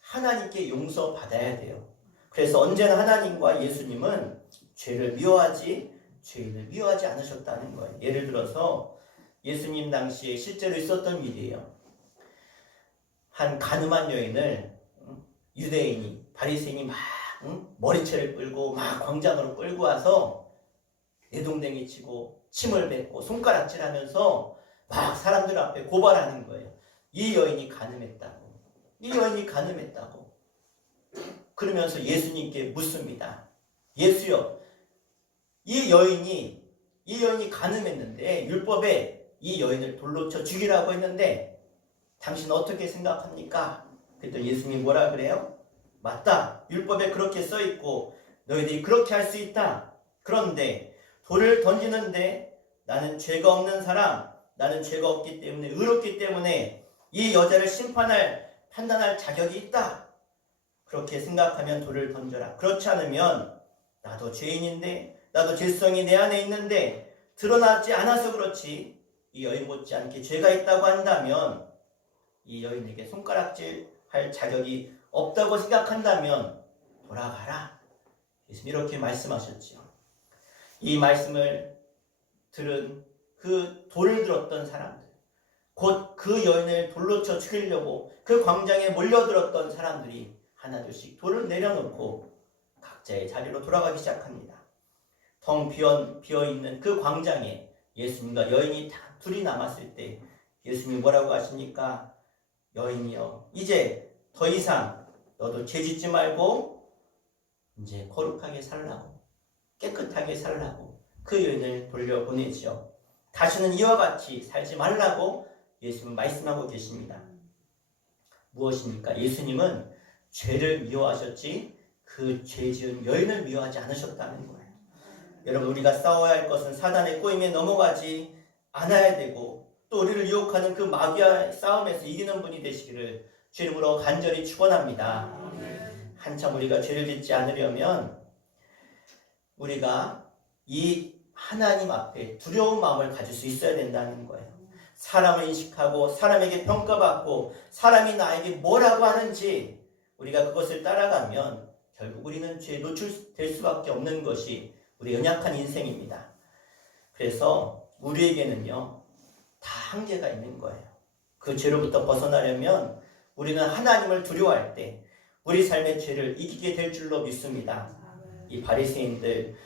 하나님께 용서받아야 돼요. 그래서 언제나 하나님과 예수님은 죄를 미워하지 죄인을 미워하지 않으셨다는 거예요. 예를 들어서 예수님 당시에 실제로 있었던 일이에요. 한 가늠한 여인을 유대인이 바리새인이 막 머리채를 끌고 막 광장으로 끌고 와서 내동댕이 치고 침을 뱉고 손가락질하면서 막 사람들 앞에 고발하는 거예요. 이 여인이 가늠했다고. 이 여인이 가늠했다고. 그러면서 예수님께 묻습니다. 예수여, 이 여인이 가늠했는데 율법에 이 여인을 돌로 쳐 죽이라고 했는데 당신은 어떻게 생각합니까? 그랬더니 예수님이 뭐라 그래요? 맞다. 율법에 그렇게 써있고 너희들이 그렇게 할 수 있다. 그런데 돌을 던지는데 나는 죄가 없는 사람, 나는 죄가 없기 때문에 의롭기 때문에 이 여자를 판단할 자격이 있다. 그렇게 생각하면 돌을 던져라. 그렇지 않으면 나도 죄인인데 나도 죄성이 내 안에 있는데 드러나지 않아서 그렇지 이 여인 못지않게 죄가 있다고 한다면 이 여인에게 손가락질 할 자격이 없다고 생각한다면 돌아가라. 예수님 이렇게 말씀하셨지요. 이 말씀을 들은 그 돌을 들었던 사람들, 곧 그 여인을 돌로 쳐 죽이려고 그 광장에 몰려들었던 사람들이 하나둘씩 돌을 내려놓고 각자의 자리로 돌아가기 시작합니다. 텅 비어있는 그 광장에 예수님과 여인이 다 둘이 남았을 때 예수님이 뭐라고 하십니까? 여인이여, 이제 더 이상 너도 죄짓지 말고 이제 거룩하게 살라고, 깨끗하게 살라고 그 여인을 돌려보내지요. 다시는 이와 같이 살지 말라고 예수님은 말씀하고 계십니다. 무엇입니까? 예수님은 죄를 미워하셨지 그 죄 지은 여인을 미워하지 않으셨다는 거예요. 여러분, 우리가 싸워야 할 것은 사단의 꼬임에 넘어가지 않아야 되고 또 우리를 유혹하는 그 마귀와의 싸움에서 이기는 분이 되시기를 주 이름으로 간절히 축원합니다. 한참 우리가 죄를 짓지 않으려면 우리가 이 하나님 앞에 두려운 마음을 가질 수 있어야 된다는 거예요. 사람을 인식하고 사람에게 평가받고 사람이 나에게 뭐라고 하는지 우리가 그것을 따라가면 결국 우리는 죄에 노출될 수밖에 없는 것이 우리 연약한 인생입니다. 그래서 우리에게는요 다 한계가 있는 거예요. 그 죄로부터 벗어나려면 우리는 하나님을 두려워할 때 우리 삶의 죄를 이기게 될 줄로 믿습니다. 이 바리새인들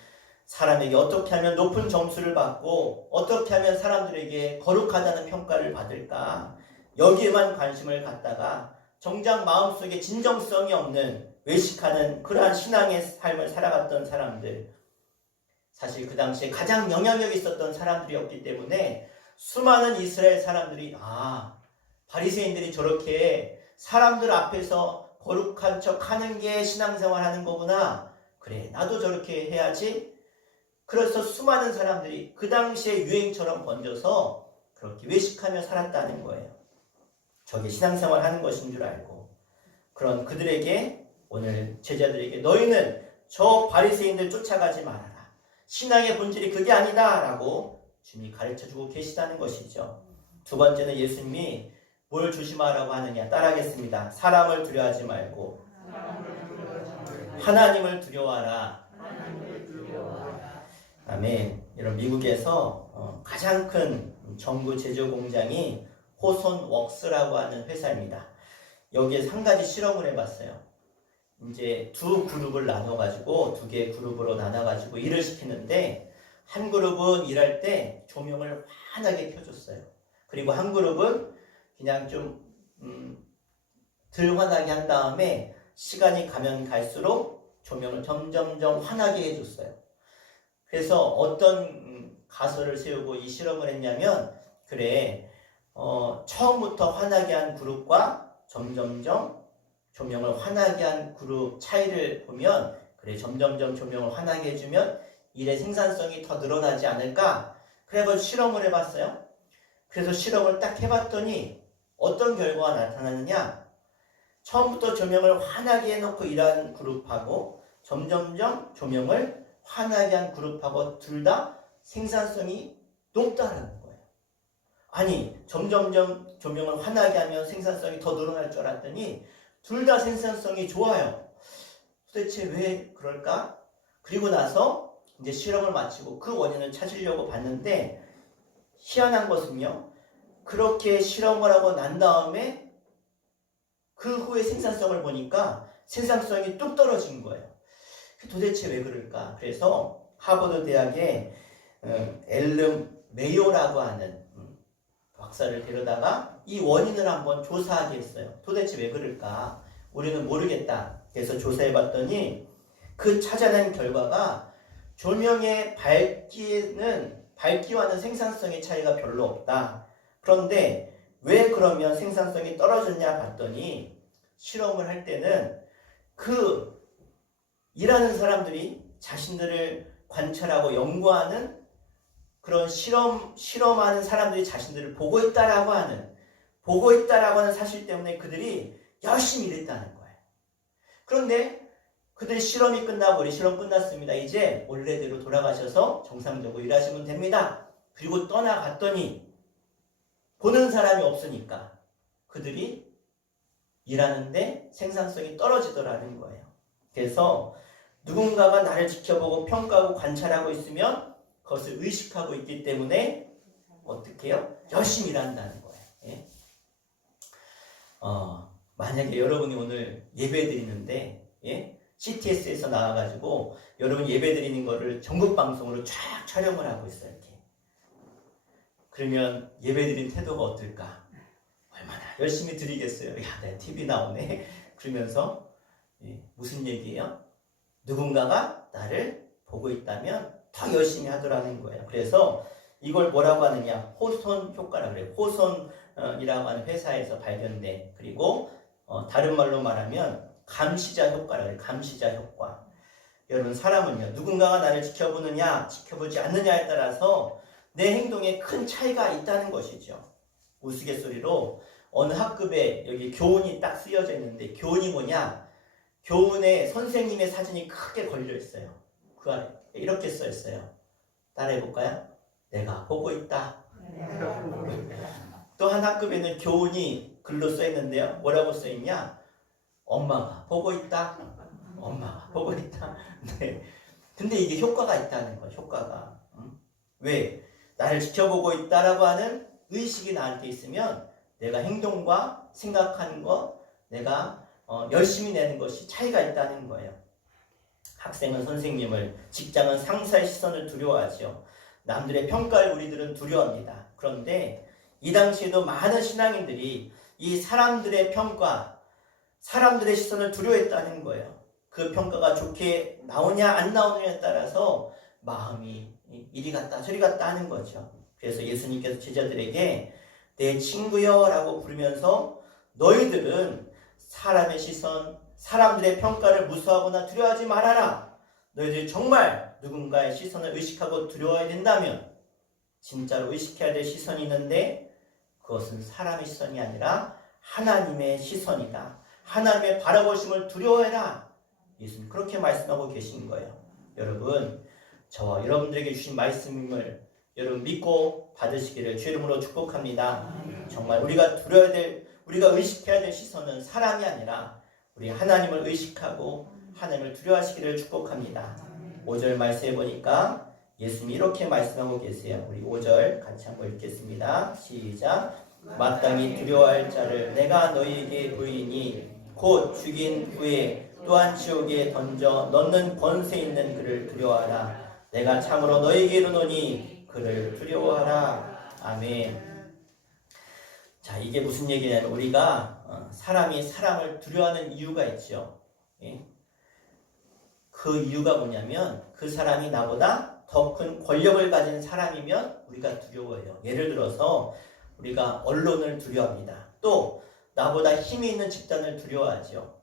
사람에게 어떻게 하면 높은 점수를 받고 어떻게 하면 사람들에게 거룩하다는 평가를 받을까 여기에만 관심을 갖다가 정작 마음속에 진정성이 없는 외식하는 그러한 신앙의 삶을 살아갔던 사람들, 사실 그 당시에 가장 영향력이 있었던 사람들이었기 때문에 수많은 이스라엘 사람들이 바리새인들이 저렇게 사람들 앞에서 거룩한 척 하는 게 신앙생활 하는 거구나, 그래 나도 저렇게 해야지. 그래서 수많은 사람들이 그 당시에 유행처럼 번져서 그렇게 외식하며 살았다는 거예요. 저게 신앙생활 하는 것인 줄 알고. 그런 그들에게 오늘 제자들에게 너희는 저 바리새인들 쫓아가지 말아라, 신앙의 본질이 그게 아니다 라고 주님이 가르쳐주고 계시다는 것이죠. 두 번째는 예수님이 뭘 조심하라고 하느냐, 따라하겠습니다. 사람을 두려워하지 말고 하나님을 두려워하라. 아멘. 여러분, 미국에서 가장 큰 전구 제조 공장이 호손 웍스라고 하는 회사입니다. 여기에 한 가지 실험을 해봤어요. 이제 두 그룹을 나눠가지고 두 개의 그룹으로 나눠가지고 일을 시키는데 한 그룹은 일할 때 조명을 환하게 켜줬어요. 그리고 한 그룹은 그냥 좀 덜 환하게 한 다음에 시간이 가면 갈수록 조명을 점점점 환하게 해줬어요. 그래서 어떤 가설을 세우고 이 실험을 했냐면 그래 처음부터 환하게 한 그룹과 점점점 조명을 환하게 한 그룹 차이를 보면 그래 점점점 조명을 환하게 해주면 일의 생산성이 더 늘어나지 않을까? 그래서 실험을 해봤어요. 그래서 실험을 딱 해봤더니 어떤 결과가 나타나느냐? 처음부터 조명을 환하게 해놓고 일하는 그룹하고 점점점 조명을 환하게 한 그룹하고 둘 다 생산성이 높다는 거예요. 아니 점점점 조명을 환하게 하면 생산성이 더 늘어날 줄 알았더니 둘 다 생산성이 좋아요. 도대체 왜 그럴까? 그리고 나서 이제 실험을 마치고 그 원인을 찾으려고 봤는데 희한한 것은요. 그렇게 실험을 하고 난 다음에 그 후에 생산성을 보니까 생산성이 뚝 떨어진 거예요. 도대체 왜 그럴까? 그래서 하버드 대학의 앨름 메이어라고 하는 박사를 데려다가 이 원인을 한번 조사하게 했어요. 도대체 왜 그럴까? 우리는 모르겠다. 그래서 조사해봤더니 그 찾아낸 결과가 조명의 밝기와는 생산성의 차이가 별로 없다. 그런데 왜 그러면 생산성이 떨어졌냐 봤더니 실험을 할 때는 그 일하는 사람들이 자신들을 관찰하고 연구하는 그런 실험하는 사람들이 자신들을 보고 있다라고 하는 사실 때문에 그들이 열심히 일했다는 거예요. 그런데 그들이 실험이 끝나고 우리 실험 끝났습니다. 이제 원래대로 돌아가셔서 정상적으로 일하시면 됩니다. 그리고 떠나갔더니 보는 사람이 없으니까 그들이 일하는데 생산성이 떨어지더라는 거예요. 그래서 누군가가 나를 지켜보고 평가하고 관찰하고 있으면 그것을 의식하고 있기 때문에 어떻게 해요? 열심히 일한다는 거예요. 예? 만약에 여러분이 오늘 예배 드리는데 예? CTS에서 나와가지고 여러분 예배 드리는 거를 전국 방송으로 쫙 촬영을 하고 있어요. 이렇게. 그러면 예배 드린 태도가 어떨까? 얼마나 열심히 드리겠어요. 야, 내 TV 나오네. 그러면서 무슨 얘기예요? 누군가가 나를 보고 있다면 더 열심히 하더라는 거예요. 그래서 이걸 뭐라고 하느냐? 호손 효과라 그래요. 호손이라고 하는 회사에서 발견된 그리고 다른 말로 말하면 감시자 효과라 그래요. 감시자 효과. 여러분 사람은요. 누군가가 나를 지켜보느냐 지켜보지 않느냐에 따라서 내 행동에 큰 차이가 있다는 것이죠. 우스갯소리로 어느 학급에 여기 교훈이 딱 쓰여져 있는데 교훈이 뭐냐? 교훈에 선생님의 사진이 크게 걸려 있어요. 그 안에 이렇게 써 있어요. 따라해 볼까요? 내가 보고 있다. 또 한 학급에는 교훈이 글로 써 있는데요. 뭐라고 써 있냐? 엄마가 보고 있다. 엄마가 보고 있다. 네. 근데 이게 효과가 있다는 거예요. 효과가. 왜? 나를 지켜보고 있다라고 하는 의식이 나한테 있으면 내가 행동과 생각하는 것, 내가 열심히 내는 것이 차이가 있다는 거예요. 학생은 선생님을, 직장은 상사의 시선을 두려워하죠. 남들의 평가를 우리들은 두려워합니다. 그런데 이 당시에도 많은 신앙인들이 이 사람들의 평가, 사람들의 시선을 두려워했다는 거예요. 그 평가가 좋게 나오냐 안 나오느냐에 따라서 마음이 이리 갔다 저리 갔다 하는 거죠. 그래서 예수님께서 제자들에게 내 친구여 라고 부르면서 너희들은 사람의 시선, 사람들의 평가를 무서워하거나 두려워하지 말아라. 너희들이 정말 누군가의 시선을 의식하고 두려워해야 된다면 진짜로 의식해야 될 시선이 있는데 그것은 사람의 시선이 아니라 하나님의 시선이다. 하나님의 바라보심을 두려워해라. 예수님 그렇게 말씀하고 계신 거예요. 여러분 저와 여러분들에게 주신 말씀을 여러분 믿고 받으시기를 주의 이름으로 축복합니다. 정말 우리가 두려워야 될, 우리가 의식해야 될 시선은 사람이 아니라 우리 하나님을 의식하고 하나님을 두려워하시기를 축복합니다. 5절 말씀해 보니까 예수님이 이렇게 말씀하고 계세요. 우리 5절 같이 한번 읽겠습니다. 시작. 마땅히 두려워할 자를 내가 너희에게 보이니 곧 죽인 후에 또한 지옥에 던져 넣는 권세 있는 그를 두려워하라. 내가 참으로 너에게 이르노니 그를 두려워하라. 아멘. 자, 이게 무슨 얘기냐면 우리가 사람이 사람을 두려워하는 이유가 있죠. 예? 그 이유가 뭐냐면 그 사람이 나보다 더 큰 권력을 가진 사람이면 우리가 두려워해요. 예를 들어서 우리가 언론을 두려워합니다. 또 나보다 힘이 있는 집단을 두려워하죠.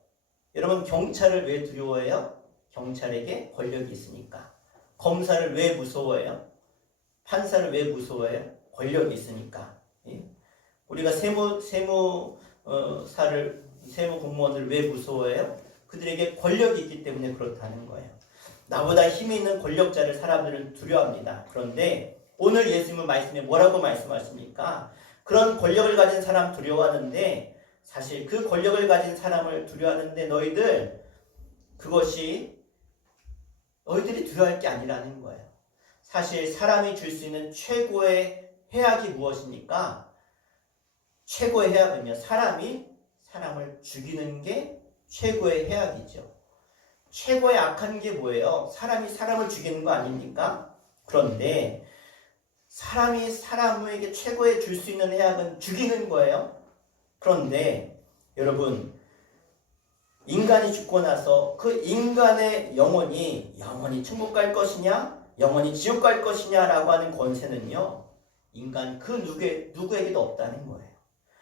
여러분, 경찰을 왜 두려워해요? 경찰에게 권력이 있으니까. 검사를 왜 무서워해요? 판사를 왜 무서워해요? 권력이 있으니까. 예? 우리가 세무 공무원을 왜 무서워해요? 그들에게 권력이 있기 때문에 그렇다는 거예요. 나보다 힘이 있는 권력자를 사람들은 두려워합니다. 그런데 오늘 예수님은 말씀에 뭐라고 말씀하십니까? 그런 권력을 가진 사람 두려워하는데 사실 그 권력을 가진 사람을 두려워하는데 그것이 너희들이 두려워할 게 아니라는 거예요. 사실 사람이 줄 수 있는 최고의 해악이 무엇입니까? 최고의 해악은요, 사람이 사람을 죽이는 게 최고의 해악이죠. 최고의 악한 게 뭐예요? 사람이 사람을 죽이는 거 아닙니까? 그런데 사람이 사람에게 최고의 줄 수 있는 해악은 죽이는 거예요. 그런데 여러분, 인간이 죽고 나서 그 인간의 영혼이 천국 갈 것이냐, 영원히 지옥 갈 것이냐라고 하는 권세는요, 인간 그 누구에게도 없다는 거예요.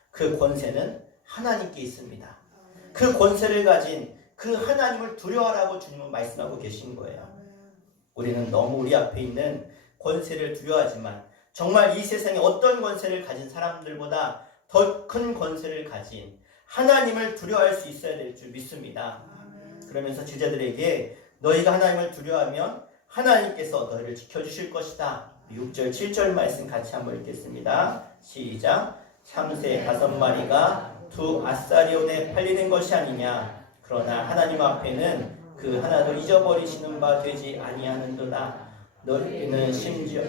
그 권세는 하나님께 있습니다. 그 권세를 가진 그 하나님을 두려워하라고 주님은 말씀하고 계신 거예요. 우리는 너무 우리 앞에 있는 권세를 두려워하지만 정말 이 세상에 어떤 권세를 가진 사람들보다 더 큰 권세를 가진 하나님을 두려워할 수 있어야 될 줄 믿습니다. 그러면서 제자들에게 너희가 하나님을 두려워하면 하나님께서 너희를 지켜주실 것이다. 6절 7절 말씀 같이 한번 읽겠습니다. 시작. 참새 5마리가 2 아사리온에 팔리는 것이 아니냐. 그러나 하나님 앞에는 그 하나도 잊어버리시는 바 되지 아니하는도다. 너희는 심지어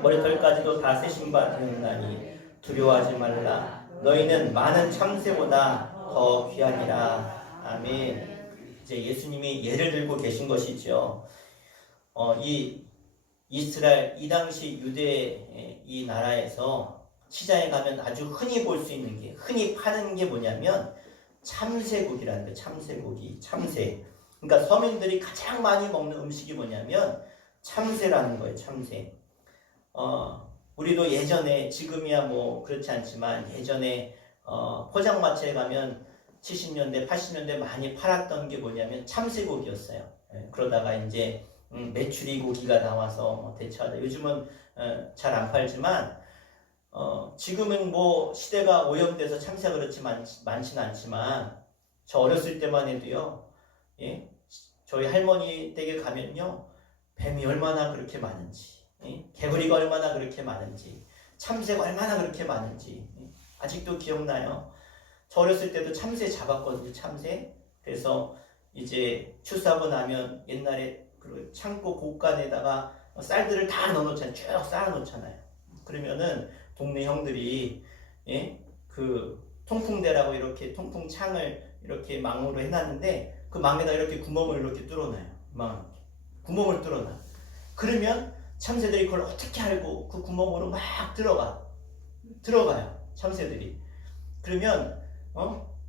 머리털까지도 다 세신 바 되었나니 두려워하지 말라. 너희는 많은 참새보다 더 귀하니라. 아멘. 이제 예수님이 예를 들고 계신 것이죠. 이 이스라엘, 이 당시 유대 이 나라에서 시장에 가면 아주 흔히 볼 수 있는 게, 흔히 파는 게 뭐냐면 참새고기라는 거예요. 참새고기, 참새. 그러니까 서민들이 가장 많이 먹는 음식이 뭐냐면 참새라는 거예요. 참새. 우리도 예전에, 지금이야 뭐 그렇지 않지만 예전에 포장마차에 가면 70년대, 80년대 많이 팔았던 게 뭐냐면 참새고기였어요. 그러다가 이제 메추리 고기가 나와서 대체하다. 요즘은 잘 안 팔지만 지금은 뭐 시대가 오염돼서 참새가 그렇지 많지는 않지만 저 어렸을 때만 해도요, 예? 저희 할머니 댁에 가면요, 뱀이 얼마나 그렇게 많은지, 예? 개구리가 얼마나 그렇게 많은지, 참새가 얼마나 그렇게 많은지, 예? 아직도 기억나요. 저 어렸을 때도 참새 잡았거든요. 참새. 그래서 이제 추수하고 나면 옛날에 그 창고 곳간에다가 쌀들을 다 넣어놓잖아요. 쭉 쌓아놓잖아요. 그러면은 동네 형들이, 예? 그 통풍대라고 이렇게 통풍창을 이렇게 망으로 해놨는데 그 망에다 이렇게 구멍을 이렇게 뚫어놔요. 구멍을 뚫어놔. 그러면 참새들이 그걸 어떻게 알고 그 구멍으로 막 들어가요. 참새들이. 그러면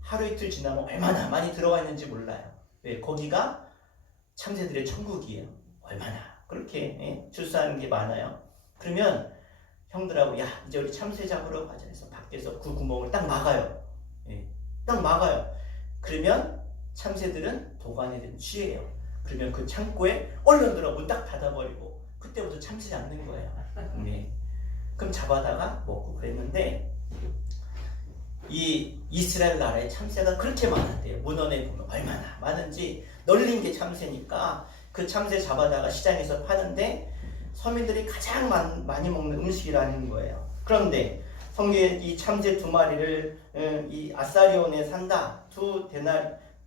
하루 이틀 지나면 얼마나 많이 들어가 있는지 몰라요. 왜? 거기가 참새들의 천국이에요. 얼마나 그렇게, 예? 출사하는 게 많아요. 그러면 형들하고, 야, 이제 우리 참새 잡으러 가자 해서 밖에서 그 구멍을 딱 막아요. 예, 딱 막아요. 그러면 참새들은 도가니든 취해요. 그러면 그 창고에 얼른 들어 문 딱 닫아버리고 그때부터 참새 잡는 거예요. 예. 그럼 잡아다가 먹고 그랬는데, 이 이스라엘 나라에 참새가 그렇게 많았대요. 문헌에 보면 얼마나 많은지. 널린 게 참새니까 그 참새 잡아다가 시장에서 파는데 서민들이 가장 많이 먹는 음식이라는 거예요. 그런데 성경에 이 참새 2마리를 이 아사리온에 산다. 2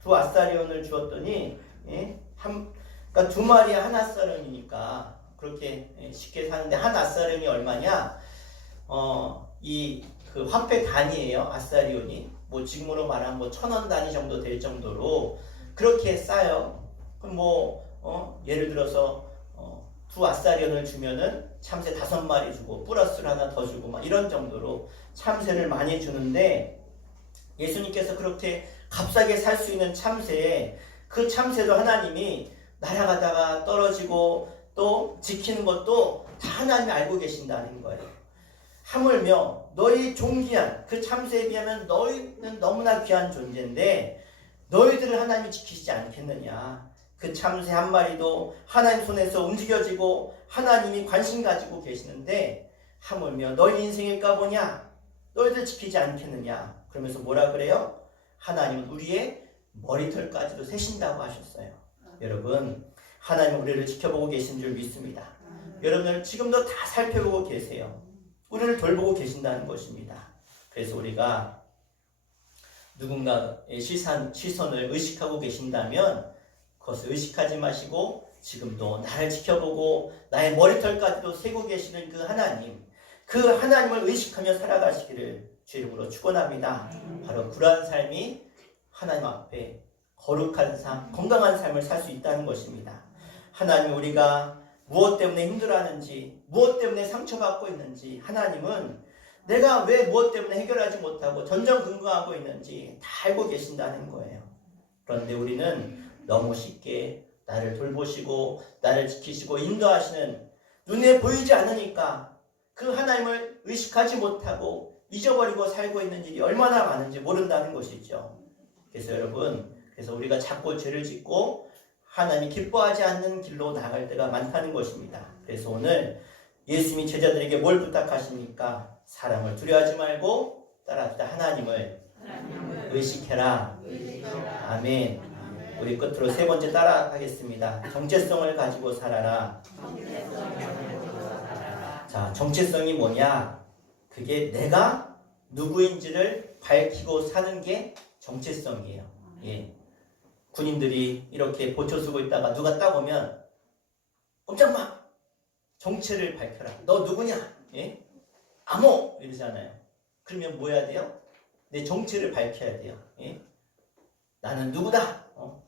아사리온을 주었더니, 예? 그러니까 2마리에 1 아사리온이니까 그렇게 쉽게 사는데, 1 아사리온이 얼마냐? 그 화폐 단위예요. 아사리온이 뭐 지금으로 말하면 뭐 1,000원 단위 정도 될 정도로 그렇게 싸요. 그럼 예를 들어서 두 아사리온을 주면은 참새 5마리 주고 플러스를 하나 더 주고 막 이런 정도로 참새를 많이 주는데, 예수님께서 그렇게 값싸게 살 수 있는 참새에, 그 참새도 하나님이 날아가다가 떨어지고 또 지키는 것도 다 하나님이 알고 계신다는 거예요. 하물며 너희 존귀한 그 참새에 비하면 너희는 너무나 귀한 존재인데 너희들을 하나님이 지키시지 않겠느냐. 그 참새 한 마리도 하나님 손에서 움직여지고 하나님이 관심 가지고 계시는데 하물며 너희 인생일까 보냐. 너희들 지키지 않겠느냐. 그러면서 뭐라 그래요? 하나님은 우리의 머리털까지도 세신다고 하셨어요. 여러분, 하나님은 우리를 지켜보고 계신 줄 믿습니다. 여러분을 지금도 다 살펴보고 계세요. 우리를 돌보고 계신다는 것입니다. 그래서 우리가 누군가의 시선을 의식하고 계신다면 그것을 의식하지 마시고 지금도 나를 지켜보고 나의 머리털까지도 세고 계시는 그 하나님을 의식하며 살아가시기를 주 이름으로 축원합니다. 바로 그러한 삶이 하나님 앞에 거룩한 삶, 건강한 삶을 살 수 있다는 것입니다. 하나님이 우리가 무엇 때문에 힘들어하는지, 무엇 때문에 상처받고 있는지, 하나님은 내가 왜 무엇 때문에 해결하지 못하고 전전긍긍하고 있는지 다 알고 계신다는 거예요. 그런데 우리는 너무 쉽게 나를 돌보시고 나를 지키시고 인도하시는, 눈에 보이지 않으니까 그 하나님을 의식하지 못하고 잊어버리고 살고 있는 일이 얼마나 많은지 모른다는 것이죠. 그래서 여러분, 우리가 자꾸 죄를 짓고 하나님이 기뻐하지 않는 길로 나갈 때가 많다는 것입니다. 그래서 오늘 예수님이 제자들에게 뭘 부탁하십니까? 사랑을 두려워하지 말고 따라합시다. 하나님을 의식해라. 아멘. 우리 끝으로 세 번째 따라하겠습니다. 정체성을 가지고 살아라. 자, 정체성이 뭐냐? 그게 내가 누구인지를 밝히고 사는 게 정체성이에요. 예. 군인들이 이렇게 보초 쓰고 있다가 누가 딱 오면 꼼짝마! 정체를 밝혀라. 너 누구냐? 예? 암호! 이러잖아요. 그러면 뭐 해야 돼요? 내 정체를 밝혀야 돼요. 예? 나는 누구다.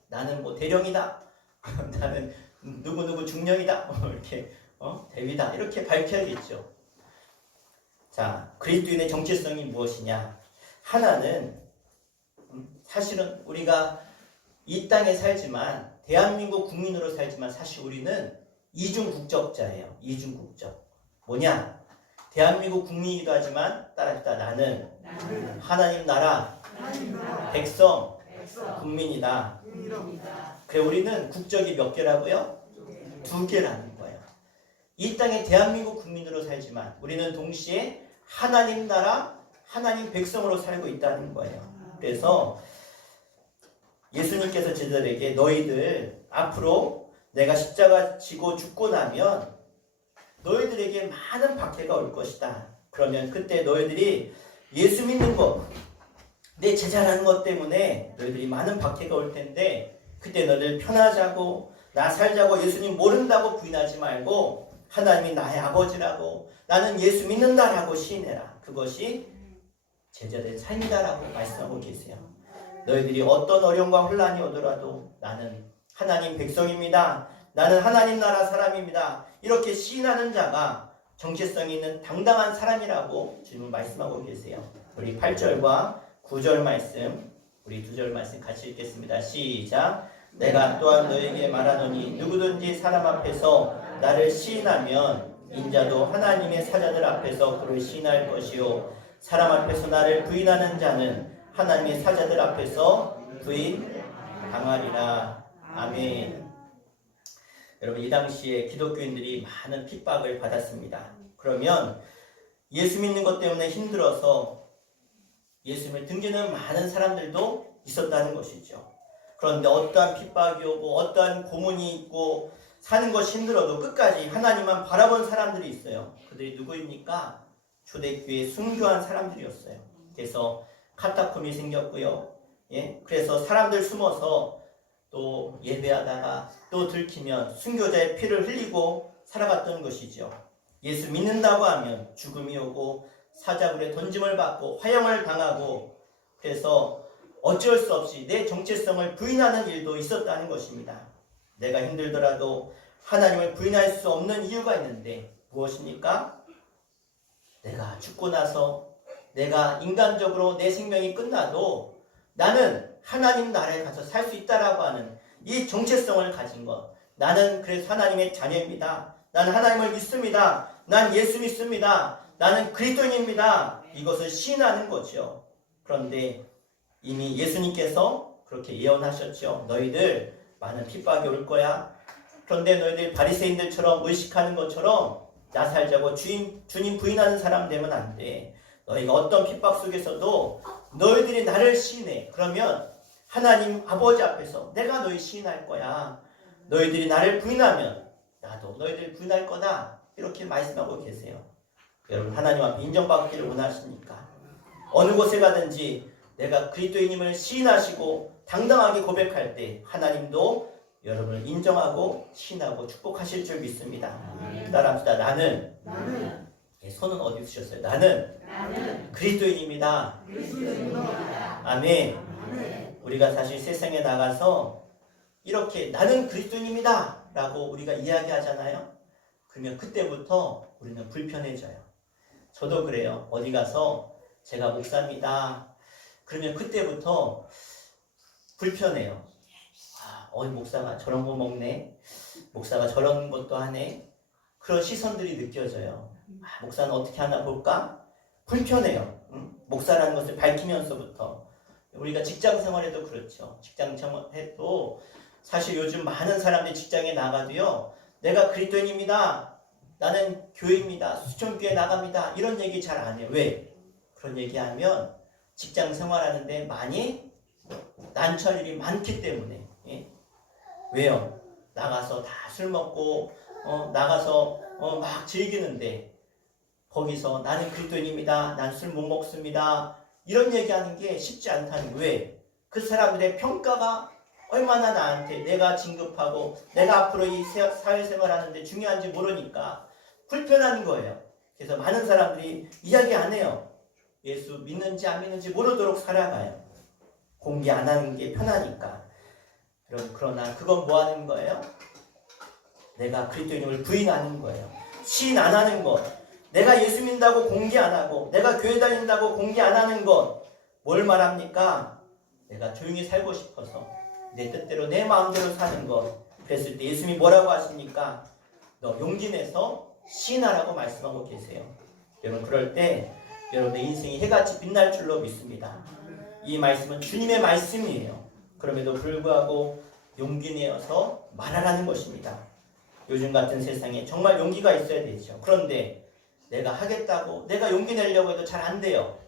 나는 뭐 대령이다. 나는 누구누구 중령이다. 이렇게 대위다. 이렇게 밝혀야겠죠. 자, 그리스도인의 정체성이 무엇이냐? 하나는 사실은 우리가 이 땅에 살지만, 대한민국 국민으로 살지만 사실 우리는 이중 국적자예요. 이중 국적. 뭐냐? 대한민국 국민이기도 하지만 따라합시다. 나는 하나님 나라 백성 국민이다. 그래, 우리는 국적이 몇 개라고요? 2개라는 거예요. 이 땅에 대한민국 국민으로 살지만 우리는 동시에 하나님 나라, 하나님 백성으로 살고 있다는 거예요. 그래서 예수님께서 제자들에게 너희들 앞으로 내가 십자가 지고 죽고 나면 너희들에게 많은 박해가 올 것이다. 그러면 그때 너희들이 예수 믿는 것, 내 제자라는 것 때문에 너희들이 많은 박해가 올 텐데 그때 너희들 편하자고 나 살자고 예수님 모른다고 부인하지 말고 하나님이 나의 아버지라고 나는 예수 믿는다라고 시인해라. 그것이 제자들의 삶이다라고 말씀하고 계세요. 너희들이 어떤 어려움과 혼란이 오더라도 나는 하나님 백성입니다. 나는 하나님 나라 사람입니다. 이렇게 시인하는 자가 정체성이 있는 당당한 사람이라고 주님은 말씀하고 계세요. 우리 8절과 9절 말씀, 우리 2절 말씀 같이 읽겠습니다. 시작. 내가 또한 너에게 말하노니 누구든지 사람 앞에서 나를 시인하면 인자도 하나님의 사자들 앞에서 그를 시인할 것이요 사람 앞에서 나를 부인하는 자는 하나님의 사자들 앞에서 부인당하리라. 아멘. 여러분, 이 당시에 기독교인들이 많은 핍박을 받았습니다. 그러면 예수 믿는 것 때문에 힘들어서 예수님을 등지는 많은 사람들도 있었다는 것이죠. 그런데 어떠한 핍박이 오고 어떠한 고문이 있고 사는 것이 힘들어도 끝까지 하나님만 바라본 사람들이 있어요. 그들이 누구입니까? 초대교회 순교한 사람들이었어요. 그래서 카타콤이 생겼고요. 예? 그래서 사람들 숨어서 또 예배하다가 또 들키면 순교자의 피를 흘리고 살아갔던 것이죠. 예수 믿는다고 하면 죽음이 오고 사자굴에 던짐을 받고 화형을 당하고 그래서 어쩔 수 없이 내 정체성을 부인하는 일도 있었다는 것입니다. 내가 힘들더라도 하나님을 부인할 수 없는 이유가 있는데 무엇입니까? 내가 죽고 나서 내가 인간적으로 내 생명이 끝나도 나는 하나님 나라에 가서 살 수 있다라고 하는 이 정체성을 가진 것. 나는 그래서 하나님의 자녀입니다. 나는 하나님을 믿습니다. 난 예수 믿습니다. 나는 그리스도인입니다. 이것을 시인하는 거죠. 그런데 이미 예수님께서 그렇게 예언하셨죠. 너희들 많은 핍박이 올 거야. 그런데 너희들 바리새인들처럼 의식하는 것처럼 나 살자고 주님 부인하는 사람 되면 안 돼. 너희가 어떤 핍박 속에서도 너희들이 나를 시인해. 그러면 하나님 아버지 앞에서 내가 너희 시인할 거야. 너희들이 나를 부인하면 나도 너희들 부인할 거다. 이렇게 말씀하고 계세요. 여러분 하나님 앞에 인정받기를 원하십니까? 어느 곳에 가든지 내가 그리스도인임을 시인하시고 당당하게 고백할 때 하나님도 여러분을 인정하고 시인하고 축복하실 줄 믿습니다. 따라합시다. 나는 손은 어디 쓰셨어요? 나는 그리스도인입니다. 아멘. 우리가 사실 세상에 나가서 이렇게 나는 그리스도인입니다 라고 우리가 이야기하잖아요. 그러면 그때부터 우리는 불편해져요. 저도 그래요. 어디 가서 제가 목사입니다. 그러면 그때부터 불편해요. 목사가 저런 거 먹네. 목사가 저런 것도 하네. 그런 시선들이 느껴져요. 목사는 어떻게 하나 볼까? 불편해요. 목사라는 것을 밝히면서부터. 우리가 직장 생활에도 그렇죠. 직장 생활에도 사실 요즘 많은 사람들이 직장에 나가도요. 내가 그리스도인입니다. 나는 교회입니다. 수천교회 나갑니다. 이런 얘기 잘 안 해요. 왜? 그런 얘기하면 직장 생활하는데 많이 난처한 일이 많기 때문에. 예? 왜요? 나가서 다 술 먹고 나가서 막 즐기는데 거기서 나는 그리스도인입니다. 난 술 못 먹습니다. 이런 얘기하는 게 쉽지 않다는 거예요. 왜? 그 사람들의 평가가 얼마나 나한테 내가 진급하고 내가 앞으로 이 사회생활 하는데 중요한지 모르니까 불편한 거예요. 그래서 많은 사람들이 이야기 안 해요. 예수 믿는지 안 믿는지 모르도록 살아가요. 공개 안 하는 게 편하니까. 그러나 그건 뭐 하는 거예요? 내가 그리스도인임을 부인하는 거예요. 시인 안 하는 것. 내가 예수 믿는다고 공개 안 하고 내가 교회 다닌다고 공개 안 하는 것. 뭘 말합니까? 내가 조용히 살고 싶어서 내 뜻대로 내 마음대로 사는 것. 그랬을 때 예수님이 뭐라고 하십니까? 너 용기 내서 시인하라고 말씀하고 계세요. 여러분 그럴 때 여러분의 인생이 해같이 빛날 줄로 믿습니다. 이 말씀은 주님의 말씀이에요. 그럼에도 불구하고 용기 내어서 말하라는 것입니다. 요즘 같은 세상에 정말 용기가 있어야 되죠. 그런데 내가 하겠다고 내가 용기 내려고 해도 잘 안 돼요.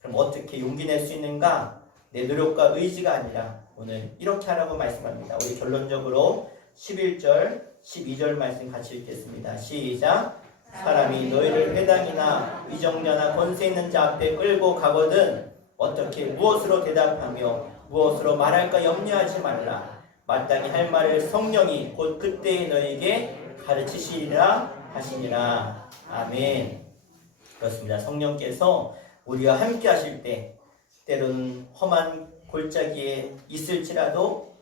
그럼 어떻게 용기 낼 수 있는가? 내 노력과 의지가 아니라 오늘 이렇게 하라고 말씀합니다. 우리 결론적으로 11절 12절 말씀 같이 읽겠습니다. 시작. 사람이 너희를 회당이나 위정자나 권세 있는 자 앞에 끌고 가거든 어떻게 무엇으로 대답하며 무엇으로 말할까 염려하지 말라. 마땅히 할 말을 성령이 곧 그때에 너에게 가르치시리라 하시니라. 아멘. 그렇습니다. 성령께서 우리와 함께 하실 때 때로는 험한 골짜기에 있을지라도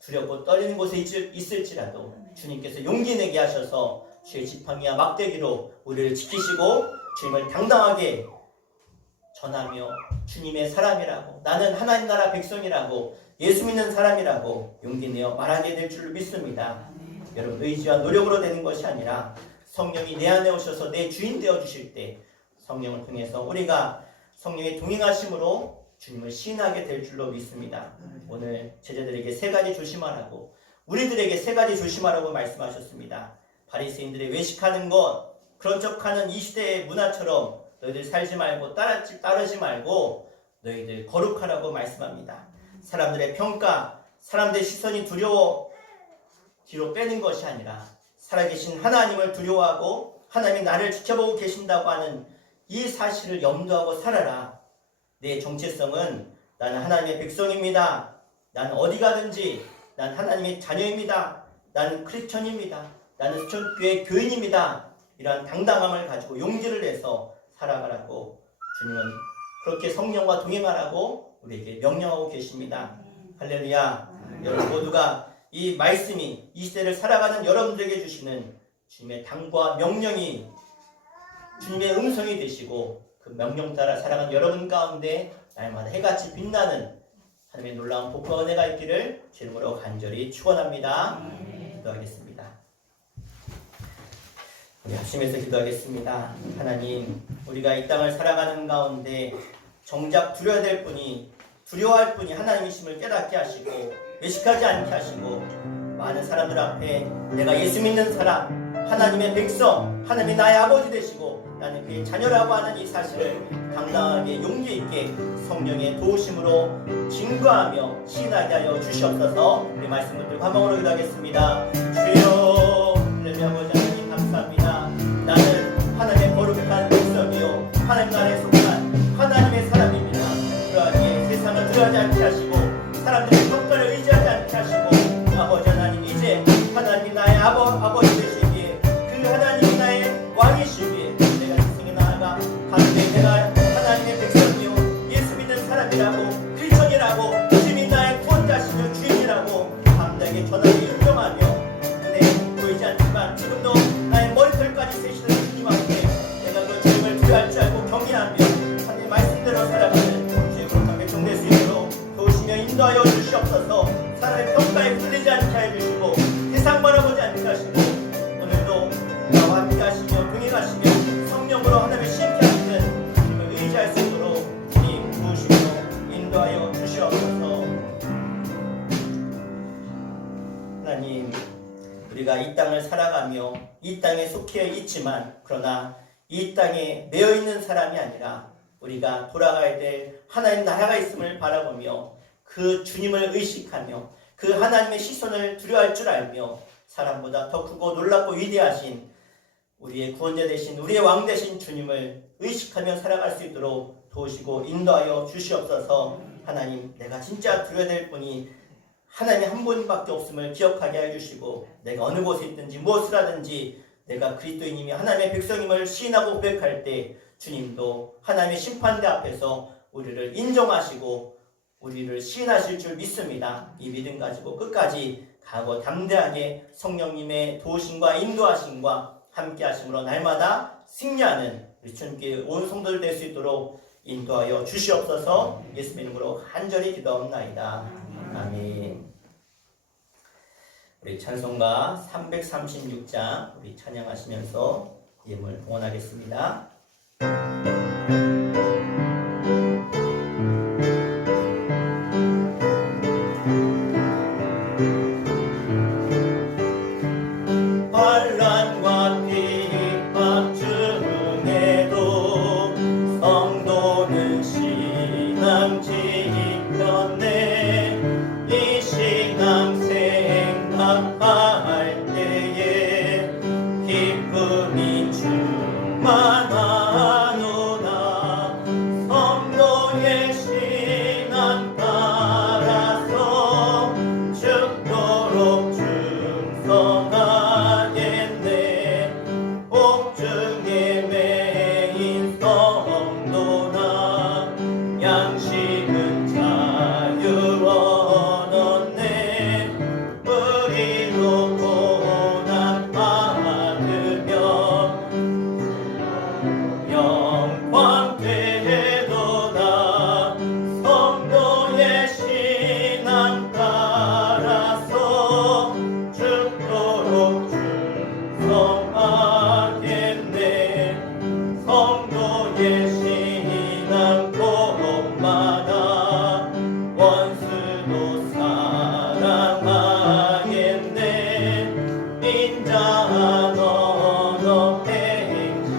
두렵고 떨리는 곳에 있을지라도 주님께서 용기 내게 하셔서 주의 지팡이와 막대기로 우리를 지키시고 주님을 당당하게 전하며 주님의 사람이라고 나는 하나님 나라 백성이라고 예수 믿는 사람이라고 용기 내어 말하게 될 줄 믿습니다. 여러분 의지와 노력으로 되는 것이 아니라 성령이 내 안에 오셔서 내 주인 되어주실 때 성령을 통해서 우리가 성령의 동행하심으로 주님을 시인하게 될 줄로 믿습니다. 오늘 제자들에게 세 가지 조심하라고 우리들에게 세 가지 조심하라고 말씀하셨습니다. 바리새인들의 외식하는 것 그런 척하는 이 시대의 문화처럼 너희들 살지 말고 따르지 말고 너희들 거룩하라고 말씀합니다. 사람들의 평가, 사람들의 시선이 두려워 뒤로 빼는 것이 아니라 살아계신 하나님을 두려워하고 하나님이 나를 지켜보고 계신다고 하는 이 사실을 염두하고 살아라. 내 정체성은 나는 하나님의 백성입니다. 나는 어디 가든지 난 하나님의 자녀입니다. 나는 크리스천입니다. 나는 수천교회 교인입니다. 이러한 당당함을 가지고 용기를 내서 살아가라고 주님은 그렇게 성령과 동행하라고 우리에게 명령하고 계십니다. 할렐루야. 여러분 모두가 이 말씀이 이 시대를 살아가는 여러분들에게 주시는 주님의 당부와 명령이 주님의 음성이 되시고 그 명령 따라 살아가는 여러분 가운데 날마다 해같이 빛나는 하나님의 놀라운 복과 은혜가 있기를 주 이름으로 간절히 축원합니다. 기도하겠습니다. 우리 합심해서 기도하겠습니다. 하나님, 우리가 이 땅을 살아가는 가운데 정작 두려워야 될 분이, 두려워할 분이 하나님이심을 깨닫게 하시고 외식하지 않게 하시고 많은 사람들 앞에 내가 예수 믿는 사람, 하나님의 백성, 하나님이 나의 아버지 되시고 나는 그의 자녀라고 하는 이 사실을 당당하게 용기 있게 성령의 도우심으로 증거하며 시인하게 하여 주시옵소서. 우리 말씀 붙들고 한 방으로 기도하겠습니다. 주여, 하나님 아버지 하나님 감사합니다. 나는 하나님의 거룩한 백성이요 하나님 나라에 속한 하나님의 사람입니다. 그러하기에 세상을 두려워하지 않게 하시고 사람들의 평가를 의지하지 않게 하시고 아버지 하나님 이제 하나님이 나의 아버지 되시기에 그 하나님이 나의 왕이시기에 내가 세상에 나아가 하나님의 내가 하나님의 백성이요 예수 믿는 사람이라고 크리스천이라고 주님이 나의 구원자시며 주인이라고 담대하게 전하게 인정하며 눈에 보이지 않지만 지금도 나의 머리털까지 세시는 주님 앞에 내가 그 주님을 두려워할 줄 알고 경외하며 하나님의 말씀대로 살아가는 주님으로 백성 될 수 있도록 도우시며 인도하여 주시옵소서. 사람의 평가에 풀리지 않게 해주시고 세상 바라보지 않게 하시고 오늘도 나와 함께 하시며 동행하시며 성령으로 하나님을 신께 하시는 주님을 의지할 수 있도록 주님 도우시며 인도하여 주시옵소서. 하나님, 우리가 이 땅을 살아가며 이 땅에 속해 있지만 그러나 이 땅에 매여 있는 사람이 아니라 우리가 돌아가야 될 하나님 나라가 있음을 바라보며 그 주님을 의식하며 그 하나님의 시선을 두려워할 줄 알며 사람보다 더 크고 놀랍고 위대하신 우리의 구원자 되신 우리의 왕 되신 주님을 의식하며 살아갈 수 있도록 도우시고 인도하여 주시옵소서. 하나님, 내가 진짜 두려워야 될 분이 하나님 한 분밖에 없음을 기억하게 해주시고 내가 어느 곳에 있든지 무엇을 하든지 내가 그리스도인임이 하나님의 백성임을 시인하고 고백할 때 주님도 하나님의 심판대 앞에서 우리를 인정하시고 우리를 시인하실 줄 믿습니다. 이 믿음 가지고 끝까지 가고 담대하게 성령님의 도우심과 인도하심과 함께 하심으로 날마다 승리하는 우리 주님께 온 성도들 될 수 있도록 인도하여 주시옵소서. 예수 이름으로 간절히 기도합나이다. 아멘. 우리 찬송가 336장 우리 찬양하시면서 예물 봉헌하겠습니다. 환난과 핍박 중에도 성도는 신앙 지켰네. 이 신앙 생각할 때에 기쁨이 충만하노라. 성도의 신앙 따라서 죽도록 충성하겠네. 복중에 매인 성도나 양식은 자유 얻었네. 의로 고난 받으며 영광 되도다. 성도의 신앙 따라서 죽도록 충성하겠네. 성도의 신앙 곳마다 원수도 사랑하겠네. 인자한 언어 행실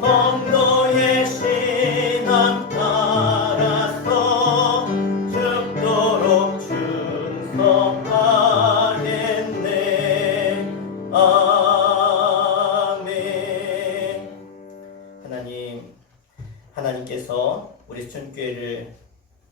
성도의 신앙 따라서 죽도록 충성하겠네. 아멘. 하나님께서 우리 수천교회를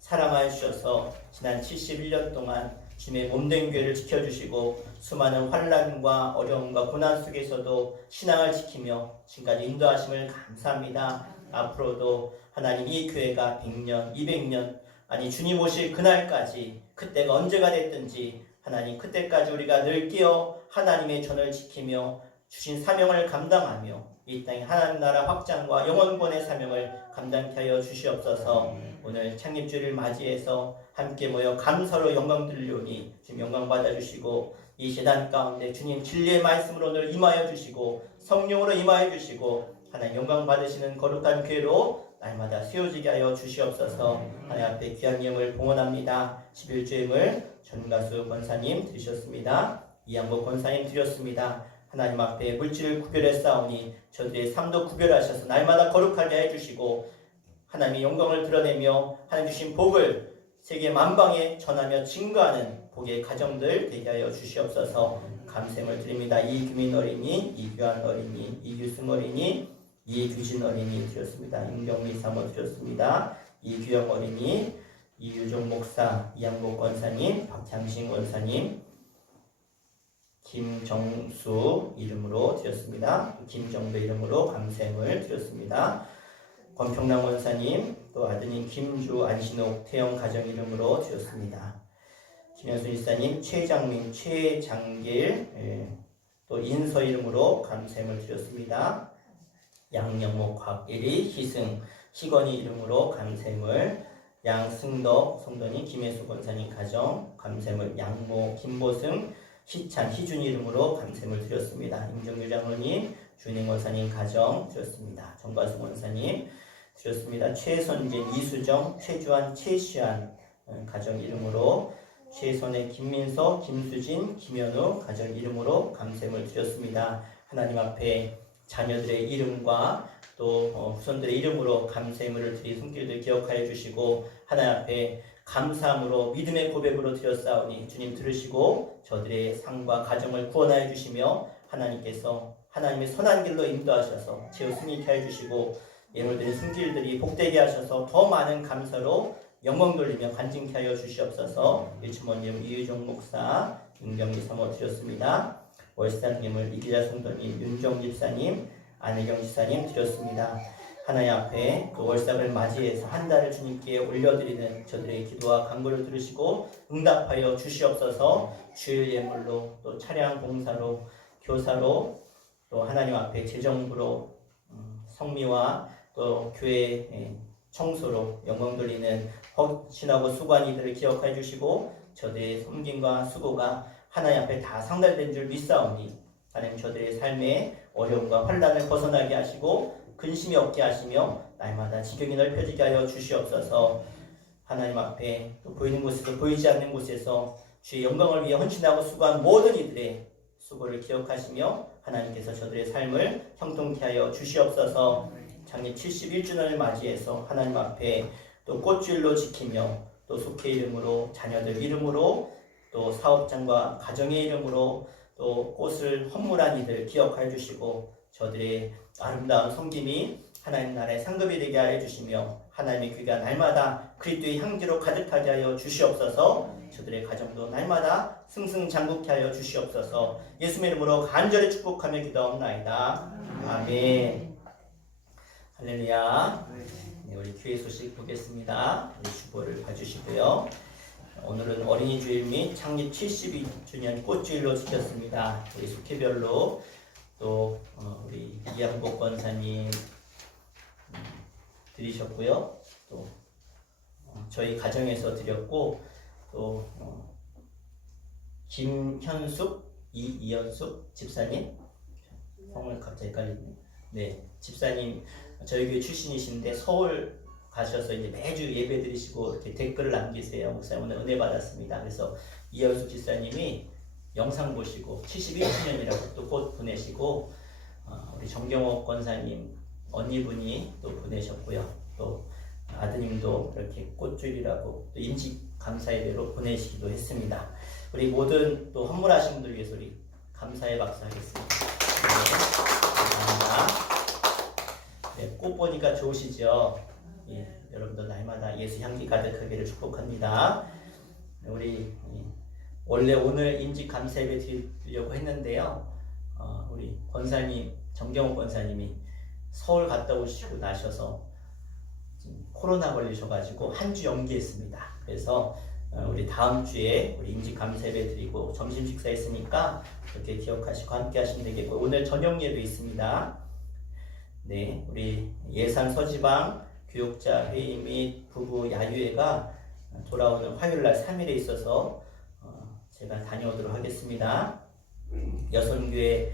사랑하여 주셔서 지난 71년 동안 주님의 몸된 교회를 지켜주시고 수많은 환난과 어려움과 고난 속에서도 신앙을 지키며 지금까지 인도하심을 감사합니다. 앞으로도 하나님 이 교회가 100년, 200년 아니 주님 오실 그날까지 그때가 언제가 됐든지 하나님 그때까지 우리가 늘 깨어 하나님의 전을 지키며 주신 사명을 감당하며 이 땅의 하나님 나라 확장과 영원권의 사명을 감당케 하여 주시옵소서. 오늘 창립주일을 맞이해서 함께 모여 감사로 영광 들려오니 주님 영광 받아주시고 이 재단 가운데 주님 진리의 말씀으로 늘 임하여 주시고 성령으로 임하여 주시고 하나님 영광 받으시는 거룩한 교회로 날마다 세워지게 하여 주시옵소서. 하나님 앞에 귀한 이름을 봉헌합니다. 11주임을 전가수 권사님 드리셨습니다. 이양복 권사님 드렸습니다. 하나님 앞에 물질을 구별했사오니 저들의 삶도 구별하셔서 날마다 거룩하게 해주시고 하나님의 영광을 드러내며 하나님 주신 복을 세계 만방에 전하며 증거하는 복의 가정들 되게 하여 주시옵소서. 감사를 드립니다. 이규민 어린이, 이규환 어린이, 이규승 어린이, 이규진 어린이 드렸습니다. 임경미 사모 드렸습니다. 이규영 어린이, 이유종 목사, 이양복 권사님, 박향신 권사님, 김정수 이름으로 드렸습니다. 김정배 이름으로 감사를 드렸습니다. 권평남 원사님, 또 아드님 김주, 안신옥, 태영 가정 이름으로 드렸습니다. 김현수 일사님, 최장민, 최장길, 또 인서 이름으로 감사를 드렸습니다. 양영목, 곽일이, 희승, 희건이 이름으로 감사를, 양승덕, 성도님, 김혜수 권사님 가정 감사를, 양모, 김보승, 희찬, 희준이 이름으로 감사를 드렸습니다. 임정규 장로님, 주인행 원사님 가정 드렸습니다. 정가수 원사님 드렸습니다. 최선진, 이수정, 최주환, 최시안 가정 이름으로, 최선의 김민서, 김수진, 김현우 가정 이름으로 감사를 드렸습니다. 하나님 앞에 자녀들의 이름과 또 후손들의 이름으로 감사의물을 드린 손길들 기억하여 주시고 하나님 앞에 감사함으로 믿음의 고백으로 드렸사오니 주님 들으시고 저들의 삶과 가정을 구원하여 주시며 하나님께서 하나님의 선한 길로 인도하셔서 최후 승리케 하여 주시고 예물드린 손길들이 복되게 하셔서 더 많은 감사로 영광 돌리며 간증케 하여 주시옵소서. 일침원님, 이유종 목사, 윤경리 사모 드렸습니다. 월사님을 이기자 성도님, 윤정 집사님, 안혜경 집사님 드렸습니다. 하나님 앞에 그 월삭을 맞이해서 한 달을 주님께 올려드리는 저들의 기도와 간구를 들으시고 응답하여 주시옵소서. 주일 예물로 또 차량 봉사로 교사로 또 하나님 앞에 재정부로 성미와 또 교회 청소로 영광 돌리는 헌신하고 수고한 이들을 기억하여 주시고 저들의 섬김과 수고가 하나님 앞에 다 상달된 줄 믿사오니 하나님 저들의 삶의 어려움과 환난을 벗어나게 하시고 근심이 없게 하시며 날마다 지경이 넓혀지게 하여 주시옵소서. 하나님 앞에 또 보이는 곳에서 보이지 않는 곳에서 주의 영광을 위해 헌신하고 수고한 모든 이들의 수고를 기억하시며 하나님께서 저들의 삶을 형통케 하여 주시옵소서. 창립 71주년을 맞이해서 하나님 앞에 또 꽃줄로 지키며 또 속회 이름으로 자녀들 이름으로 또 사업장과 가정의 이름으로 또 꽃을 헌물한 이들 기억하여 주시고 저들의 아름다운 섬김이 하나님 나라의 상급이 되게 하여 주시며 하나님의 귀가 날마다 그리스도의 향기로 가득하게 하여 주시옵소서. 저들의 가정도 날마다 승승장구케 하여 주시옵소서. 예수님의 이름으로 간절히 축복하며 기도하옵나이다. 아멘. 할렐루야. 네, 우리 교회 소식 보겠습니다. 우리 주보를 봐주시고요. 오늘은 어린이 주일 및 창립 72주년 꽃주일로 지켰습니다. 우리 속회별로 또 우리 이양복 권사님 드리셨고요. 또 저희 가정에서 드렸고 또 김현숙, 이연숙 집사님 성을 갑자기 헷갈리네요. 네, 집사님 저희 교회 출신이신데 서울 가셔서 이제 매주 예배 드리시고 이렇게 댓글을 남기세요. 목사님 오늘 은혜 받았습니다. 그래서 이연숙 집사님이 영상 보시고 71주년이라고 또 꽃 보내시고 우리 정경옥 권사님 언니분이 또 보내셨고요. 또 아드님도 이렇게 꽃줄이라고 또 임직 감사예배로 보내시기도 했습니다. 우리 모든 또 헌물하신 분들 위해서 우리 감사의 박수 하겠습니다. 네, 감사합니다. 네, 꽃 보니까 좋으시죠? 예, 여러분도 날마다 예수 향기 가득하기를 축복합니다. 우리 원래 오늘 임직 감사 예배 드리려고 했는데요. 우리 권사님, 정경호 권사님이 서울 갔다 오시고 나셔서 지금 코로나 걸리셔가지고 한 주 연기했습니다. 그래서 우리 다음 주에 우리 임직 감사 예배 드리고 점심 식사 있으니까 그렇게 기억하시고 함께 하시면 되겠고, 오늘 저녁 예배 있습니다. 네, 우리 예산 서지방 교육자 회의 및 부부 야유회가 돌아오는 화요일 날 3일에 있어서 제가 다녀오도록 하겠습니다. 여선교회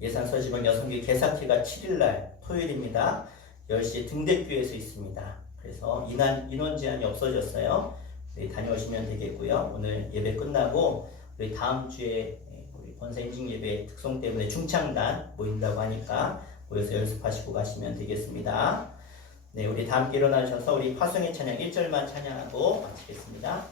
예산 서지방 여선교회 개사키가 7일 날 토요일입니다. 10시에 등대교회에서 있습니다. 그래서 인원 제한이 없어졌어요. 네, 다녀오시면 되겠고요. 오늘 예배 끝나고 우리 다음 주에 우리 권사 인증 예배 특성 때문에 중창단 모인다고 하니까 모여서 연습하시고 가시면 되겠습니다. 네, 우리 다 함께 일어나셔서 우리 화성의 찬양 1절만 찬양하고 마치겠습니다.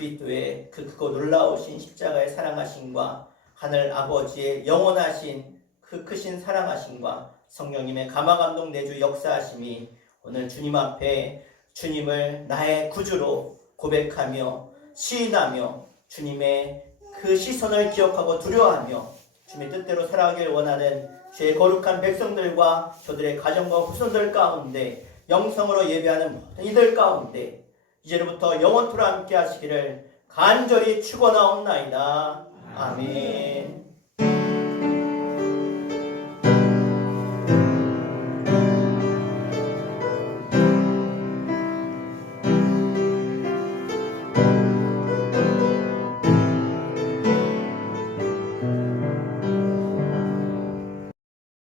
그리스도의 그 크고 놀라우신 십자가의 사랑하심과 하늘 아버지의 영원하신 그 크신 사랑하심과 성령님의 감화감동 내주 역사하심이 오늘 주님 앞에 주님을 나의 구주로 고백하며 시인하며 주님의 그 시선을 기억하고 두려워하며 주님의 뜻대로 살아가길 원하는 주의 거룩한 백성들과 저들의 가정과 후손들 가운데 영성으로 예배하는 모든 이들 가운데 이제로부터 영원토록 함께 하시기를 간절히 축원하옵나이다. 아멘.